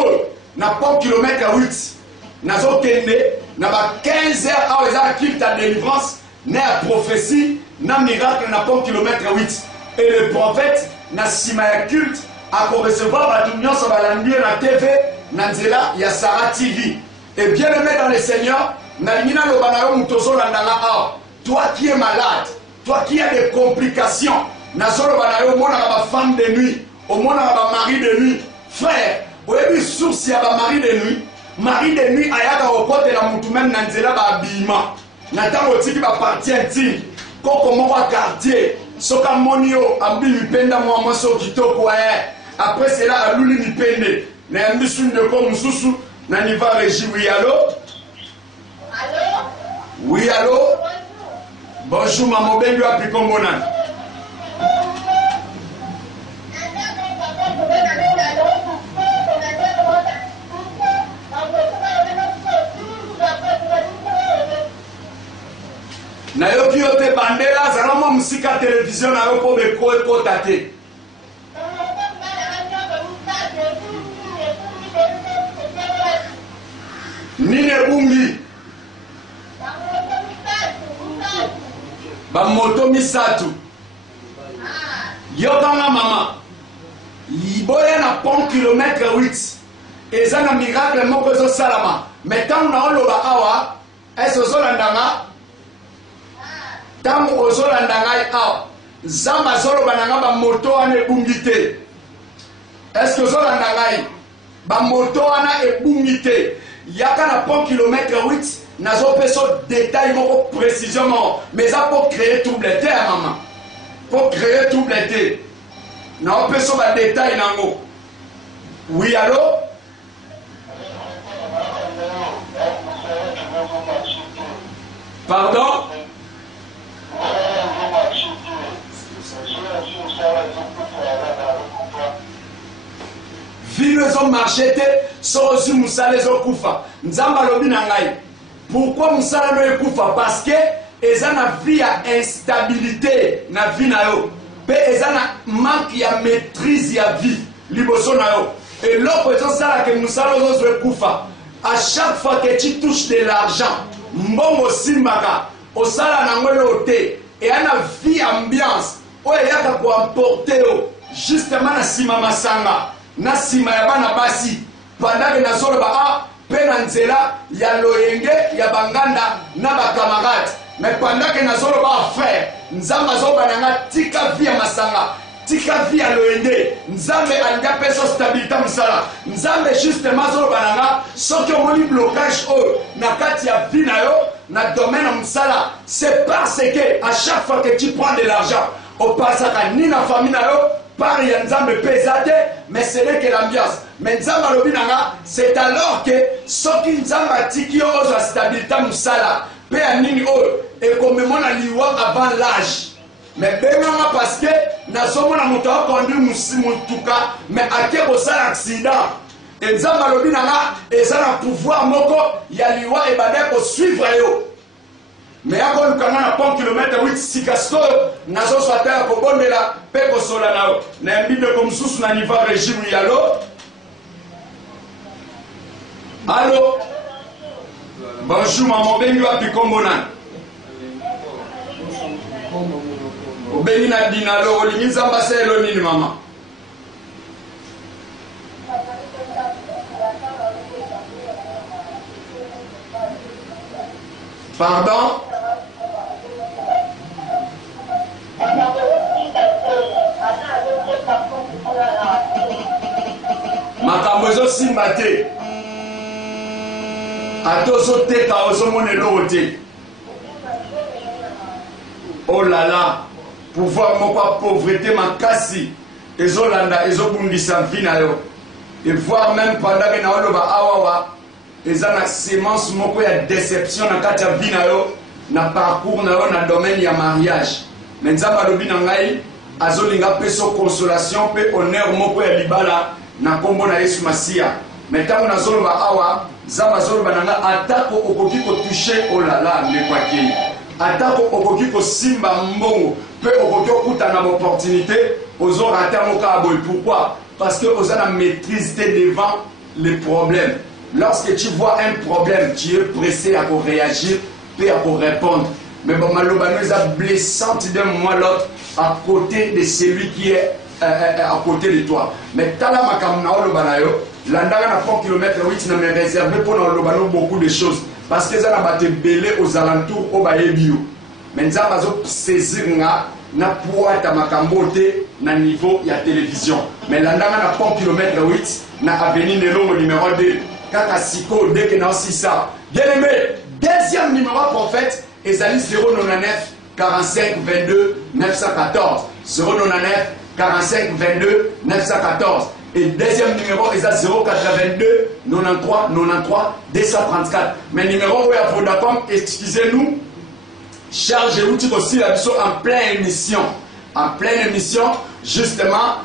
na pas kilomètre 8 nazo kende na ba 15 heures à les actes de délivrance na prophétie na miracle na pas kilomètre 8 et le prophète na sima ya culte a recevoir ba tout nyonso ba landier na TV na nzela ya Sarah TV. Et bien aimé dans le Seigneur na lingina lo banayo mutozo landanga a toi qui es malade, toi qui as des complications, nazolo banayo mona ba femme de nuit, au mona ba mari de nuit, frère, oyebi source ya ba mari de nuit ayaka okote la mutu même na nzela ba bima. Na tango tiki ba partie intime, koko moko quartier, soka monio ambi mipenda mwa so kitoko après cela aluli mipende, na ambi sunde ko mususu na niva régi. Oui allô? Allô? Oui allô? Bonjour maman Bengu Apikombona. Nayoki yote bandela zalama musika télévision na yo po beko ekota te. Nine bumbi ba moto misatu yokanga mama iboya na pont kilomètre 8 eza na miracle moko zo salama mais tant na oloba awa eso zolandanga tant ozolandanga awa zamba zoloba nanga ba moto ane bungite est-ce que zolandanga ba moto ana ebungite yaka na pont kilomètre 8 nazo peso détail moko précisément mais ça pour créer trouble te maman pour créer trouble te na peso ba détail nango. Oui allô? Pardon? Ville zo marché te so su musale zo kufa nzamba lobi na ngai. Pourquoi musala no ekufa? Parce que eza na vie ya instabilité na vie na yo pe eza na manque ya maîtrise ya vie liboso na yo et l'autre est ça que musala zo ekufa. À chaque fois que tu touches de l'argent mbongo simbaka osala na ngolo te et ana vie ambiance o yaka ko emporter justement na sima masanga na sima ya bana basi pendant que nazolo ba pe na nzela ya loyenge ya banganda na bakamarade mais pendant que nazolo ba frère nzamba zo bananga tika via masanga tika via loyenge nzambe anga peso stabilité musala nzambe justement zo bananga soki omoni blocage na kati ya vie na yo na domaine musala c'est parce que à chaque fois que tu prends de l'argent au passaka ni na famille na yo par ya nzambe pesate mais ce n'est que l'ambiance. Mais nzamba lobi nanga c'est alors que soki nzamba tiki yo ozo stabilité musala pe anini et comme mona liwa avant l'âge mais benanga parce que nazomona moto akonduire mutuka mais ake kosala accident nzambe alobi na nga eza na pouvoir moko ya liwa ebanda kosuivre yo mais akoluka nga na pont kilomètre 8 sika sikoyo nazozwa ata ya kobondela mpe kosola na yo nayembi ndeko mosusu na niveau régime yalo allo bonjour mama obengi wapi kombo nani obengi na dinalo olingi nzambe aselo nini mama pardon makambo ezosimba te ate ozoteka ozomona eloko te oh là là pouvoir moko ya pauvreté makasi ezolanda ezobundisa vi na yo et voir même pendant que na oloba awawa eza na semence moko ya déception na kati ya vi na yo na parcours na yo na domaine ya mariage mais nzambe alobi na ngai azolinga peso consolation pe honneur moko ya libala na kombo na Yesu Masiya mais ntango nazoloba awa nzambe azoloba na nga atako okoki kotouche olala ndeko akei atako okoki kosimba mbongo pe okoki okutana na opportunité ozorata moko ya boye pourquoi parce que oza na maîtrise te devant les problèmes. Lorsque tu vois un problème, tu es pressé à réagir et à répondre. Mais bon, malheureusement, nous sommes blessantes d'un moment à l'autre à côté de celui qui est à côté de toi. Mais tala makamna o lobanayo, l'andanga na 4 km 8 na me réservé pour nous lobano beaucoup de choses parce que ça n'a pas été belé aux alentours au baébio. Mais ça va saisir na poids makambote na niveau ya télévision. Mais l'andanga na 4 km 8 na avenue Nelongo numéro 2. Kaka siko dès que na aussi ça. Bien aimé, deuxième numéro prophète ezali 099 45 22 914. 099 45 22 914. Et deuxième numéro est à 082 93 93 234. Mais numéro où il y a Vodacom, excusez-nous, charge outil aussi la mission en pleine émission. En pleine émission, justement,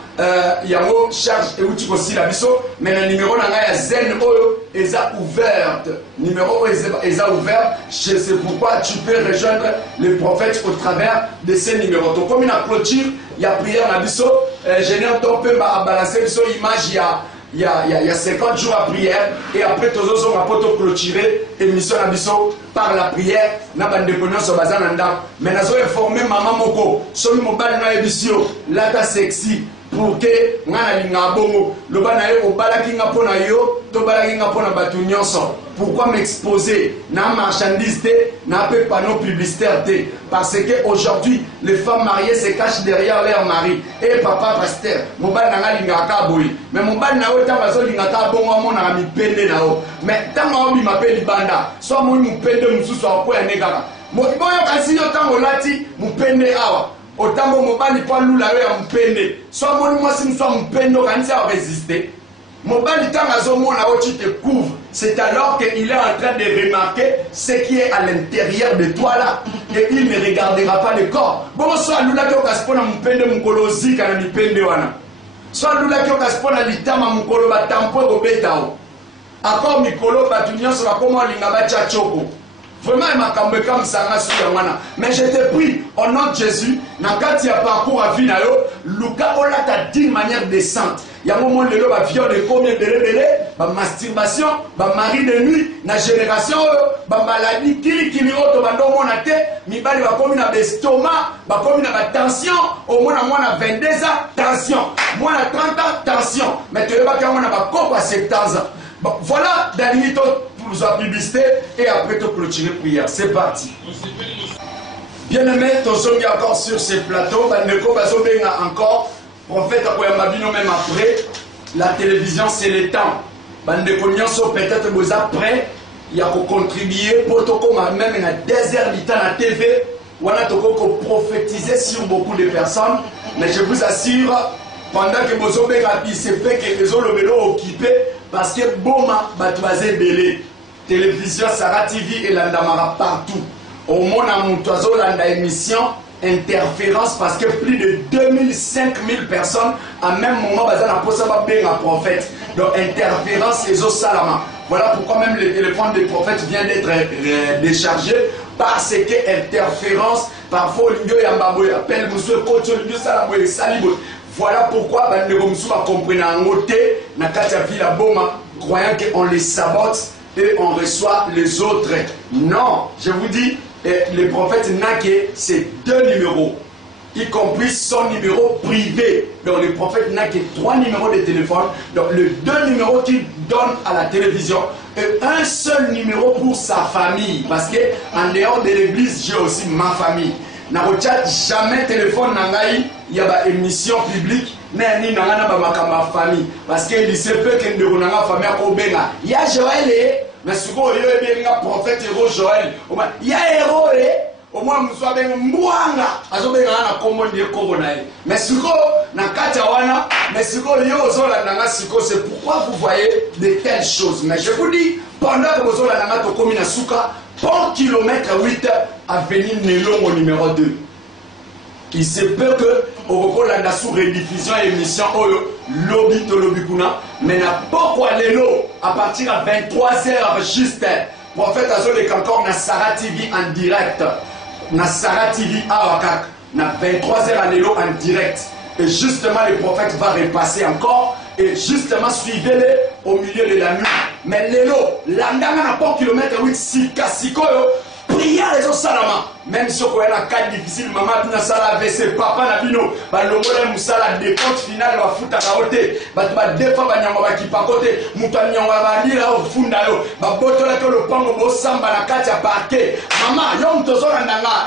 il y a un charge et outil aussi la mission. Mais le numéro là, il y a Zen Oyo, est ouverte. Numéro est ouvert. C'est pourquoi tu peux rejoindre les prophètes au travers de ces numéros. Donc, comme il y a clôture, il y a prière la mission. Je n'ai pas pu balancer sur l'image. Il y a 50 jours à prière et après tous les autres rapports clôturés émission la mission par la prière na bande connaissance bazananda mais nazo informer maman moko somi mobali na émission lata sexy pour que ngana linga bongo loba na yo obalaki nga pona yo to balaki nga pona batu nyonso. Pourquoi m'exposer na marchandise na peu panneau publicitaire parce que aujourd'hui les femmes mariées se cachent derrière leur mari et papa pasteur mobali na linga ka boyi mais mobali na yo ta bazo linga ka bongo mona na mipende na yo mais tanga obi mapeli banda so mo mupende mususu akoya negaka boyo kasi yo tango lati mupende awa otambo mobali pa lula yo ya mpende so mo mwasi mso mpendo kanisa a résister. Mobali Tangazomona où tu te couvres, c'est alors qu'il est en train de remarquer ce qui est à l'intérieur de toi là, et il ne regardera pas le corps. Bon, soit Lula qui okaspona mpende mukolozi kana mipende wana. Soit Lula qui okaspona litama mukolo batampo gobetao. Encore mikolo batunyo sur la comment lingaba chachoko. Vraiment, makambe comme ça, mais je te prie, au nom de Jésus, dans le parcours à vie, Luka Olata d'une manière décente. Il y a un moment de l'eau, viol de combien de masturbation, mari de nuit, la génération, maladie, qui auto, mi bali va comme une estomac, comme une tension, au moins à 22 ans, tension, moins à 30 ans, tension, mais tu vas quand on a pas à 70 ans. Voilà, Daniel, pour la publicité et après te clôturer prière. C'est parti. Bien-aimés, ton sommes encore sur ce plateau. Encore, prophète Akoyambabino même après. La télévision, c'est le temps. Peut-être vous après, il y a contribuer pour même une désert du temps à TV. On a prophétiser sur beaucoup de personnes. Mais je vous assure, pendant que vous avez il se fait que les autres sont occupés parce que Boma Batouazé Belé. Télévision Sarah TV et l'andamara partout. Au monde à Moutouazo, l'anda émission, interférence parce que plus de 2000, 5000 personnes à même moment un prophète. Donc interférence et salama. Voilà pourquoi même le téléphone des prophètes vient d'être déchargé parce que interférence parfois appelle monsieur coach voilà pourquoi croyant qu'on les sabote et on reçoit les autres. Non, je vous dis, le prophète n'a que ces 2 numéros, y compris son numéro privé. Donc le prophète n'a que 3 numéros de téléphone. Donc les 2 numéros qu'il donne à la télévision et un seul numéro pour sa famille. Parce que en dehors de l'église, j'ai aussi ma famille. Na jamais téléphone nangai, il y a une émission publique. Ni nangana ba makamba famille parce que il se peut que ndeko nanga famille ko benga ya Joël mais suko yo ebenga prophète héros Joël ya héros au moins muswa benga mbwanga azobenga na kombo ndiye kombo nae mais suko na kata wana mais suko yo zola nanga suko c'est pourquoi vous voyez de telles choses. Mais je vous dis pendant que vous zola nanga to komi na suka pour kilomètre 8 avenue Nelongo numéro 2. Il se peut que au cours de la sous-rediffusion émission Lobby to Lobikuna, mais n'a pas quoi l'élo à partir à 23h juste. Prophète Azole encore na Sarah TV en direct. Na Sarah TV à Wakak. Na 23h à l'élo en direct. Et justement le prophète va repasser encore. Et justement suivez-les au milieu de la nuit. Mais l'élo, l'andanga n'a pas kilomètre 8 siko. Prière les salama. Même si on a un cas difficile, maman n'a pas la AVC, papa n'a bino, bah le modèle moussala décompte final va foutre à côté, bah deux fois bah nyamba qui pas côté, mouta nyamba va lire au fond d'ailleurs, bah botola que le pango bo samba la katia parquet, maman yom tozo nanga,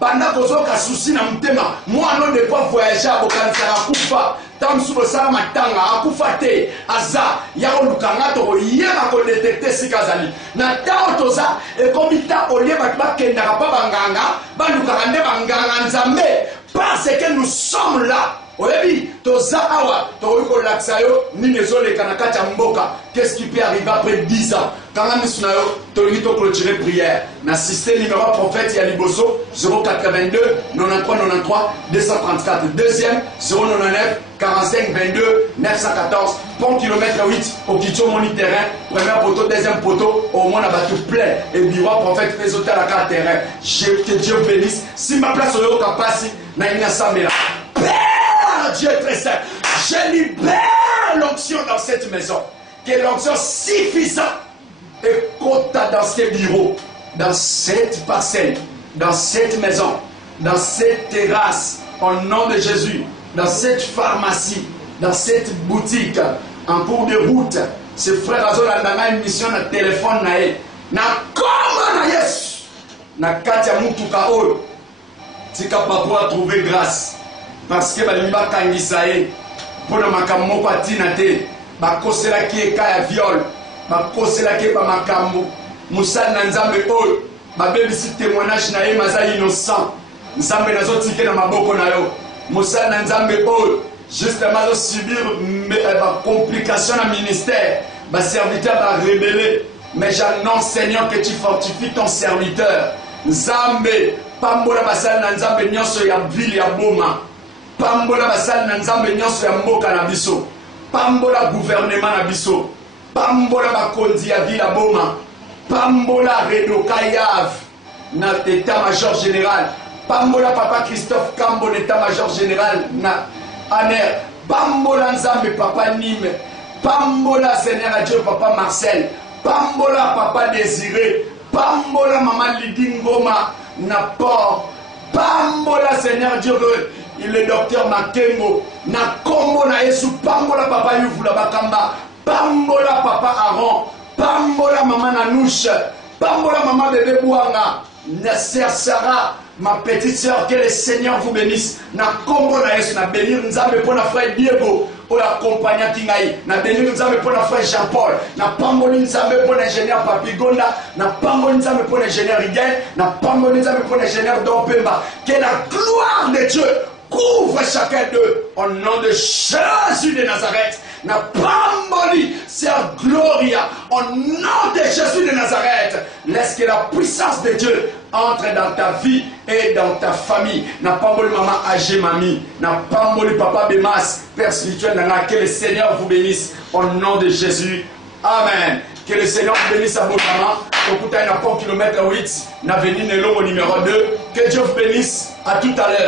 banda tozo ka souci na mtema, moi non de pas voyager à bokanisa na kufa. Tam subo sala matanga akufa te aza ya olukanga to yeba ko détecter sikazali na ta otoza e komita olie batba kenda pa banganga balukanga nde banganga nzambe parce que nous sommes là. Oyebi toza awa to ko laksayo ni nezole kana kata mboka. Qu'est-ce qui peut arriver après 10 ans quand la missionario to lito clôturer prière na système numéro prophète ya liboso 082 93 93 234 deuxième 099 45 22 914 pont kilomètre 8 au Kicho Moni terrain premier poteau deuxième poteau au moins à tout plein et biwa prophète les hôtels à 4 terrain. Que Dieu bénisse si ma place au kapasi na ina samela Père Dieu très saint, je libère l'onction dans cette maison, que l'onction suffisante et quota dans ces bureaux, dans cette parcelle, dans cette maison, dans cette terrasse, au nom de Jésus, dans cette pharmacie, dans cette boutique, en cours de route. Ce frère Azol a une mission de téléphone na comme na yes na katia mutuka oyo tika papa trouver grâce parce que balimba kangisaye pour le makambo ko atina te bakosela ki eka ya viol bakosela ki ba makambo musana na nzambe oyo babebisi témoignage na ye maza innocent nzambe nazo tike na maboko na yo musana na nzambe oyo justement zo subir ba complication na ministère ba serviteur ba rebelle. Mais j'annonce Seigneur que tu fortifies ton serviteur nzambe pambola basala na nzambe nyonso ya ville ya boma pambola basala na nzambe nyonso ya mboka na biso pambola gouvernement na biso pambola bakonzi ya ville ya boma pambola redokayav na état-major général pambola papa Christophe Kambo état-major général na aner pambola nzambe papa Nime pambola Seigneur à Dieu papa Marcel pambola papa Désiré pambola maman Lydie Ngoma na port pambola Seigneur Dieu le docteur Makengo na kombo na Yesu pambola papa Yuvula Bakamba pambola papa Aaron pambola maman Nanouche pambola maman bébé Bouanga na sœur Sarah ma petite sœur, que le Seigneur vous bénisse. Na kombo na Yesu na bénir nzambe pour na frère Diego pour accompagner Kingai. Na bénir nzambe pour na frère Jean-Paul. Na pamboli nzambe pour l'ingénieur Papigonda. Na pamboli nzambe pour l'ingénieur Rigel. Na pamboli nzambe pour l'ingénieur Dompemba. Que la gloire de Dieu couvre chacun d'eux au nom de Jésus de Nazareth. Na pamboli Sœur Gloria au nom de Jésus de Nazareth. Laisse que la puissance de Dieu entre dans ta vie et dans ta famille. N'a pas moulu maman âgée mamie, n'a pas moulu papa Bémas, Père spirituel, que le Seigneur vous bénisse au nom de Jésus. Amen. Que le Seigneur vous bénisse à vos mamans. Écoutez, un pont kilomètre 8, n'a venu au numéro 2. Que Dieu vous bénisse. À tout à l'heure.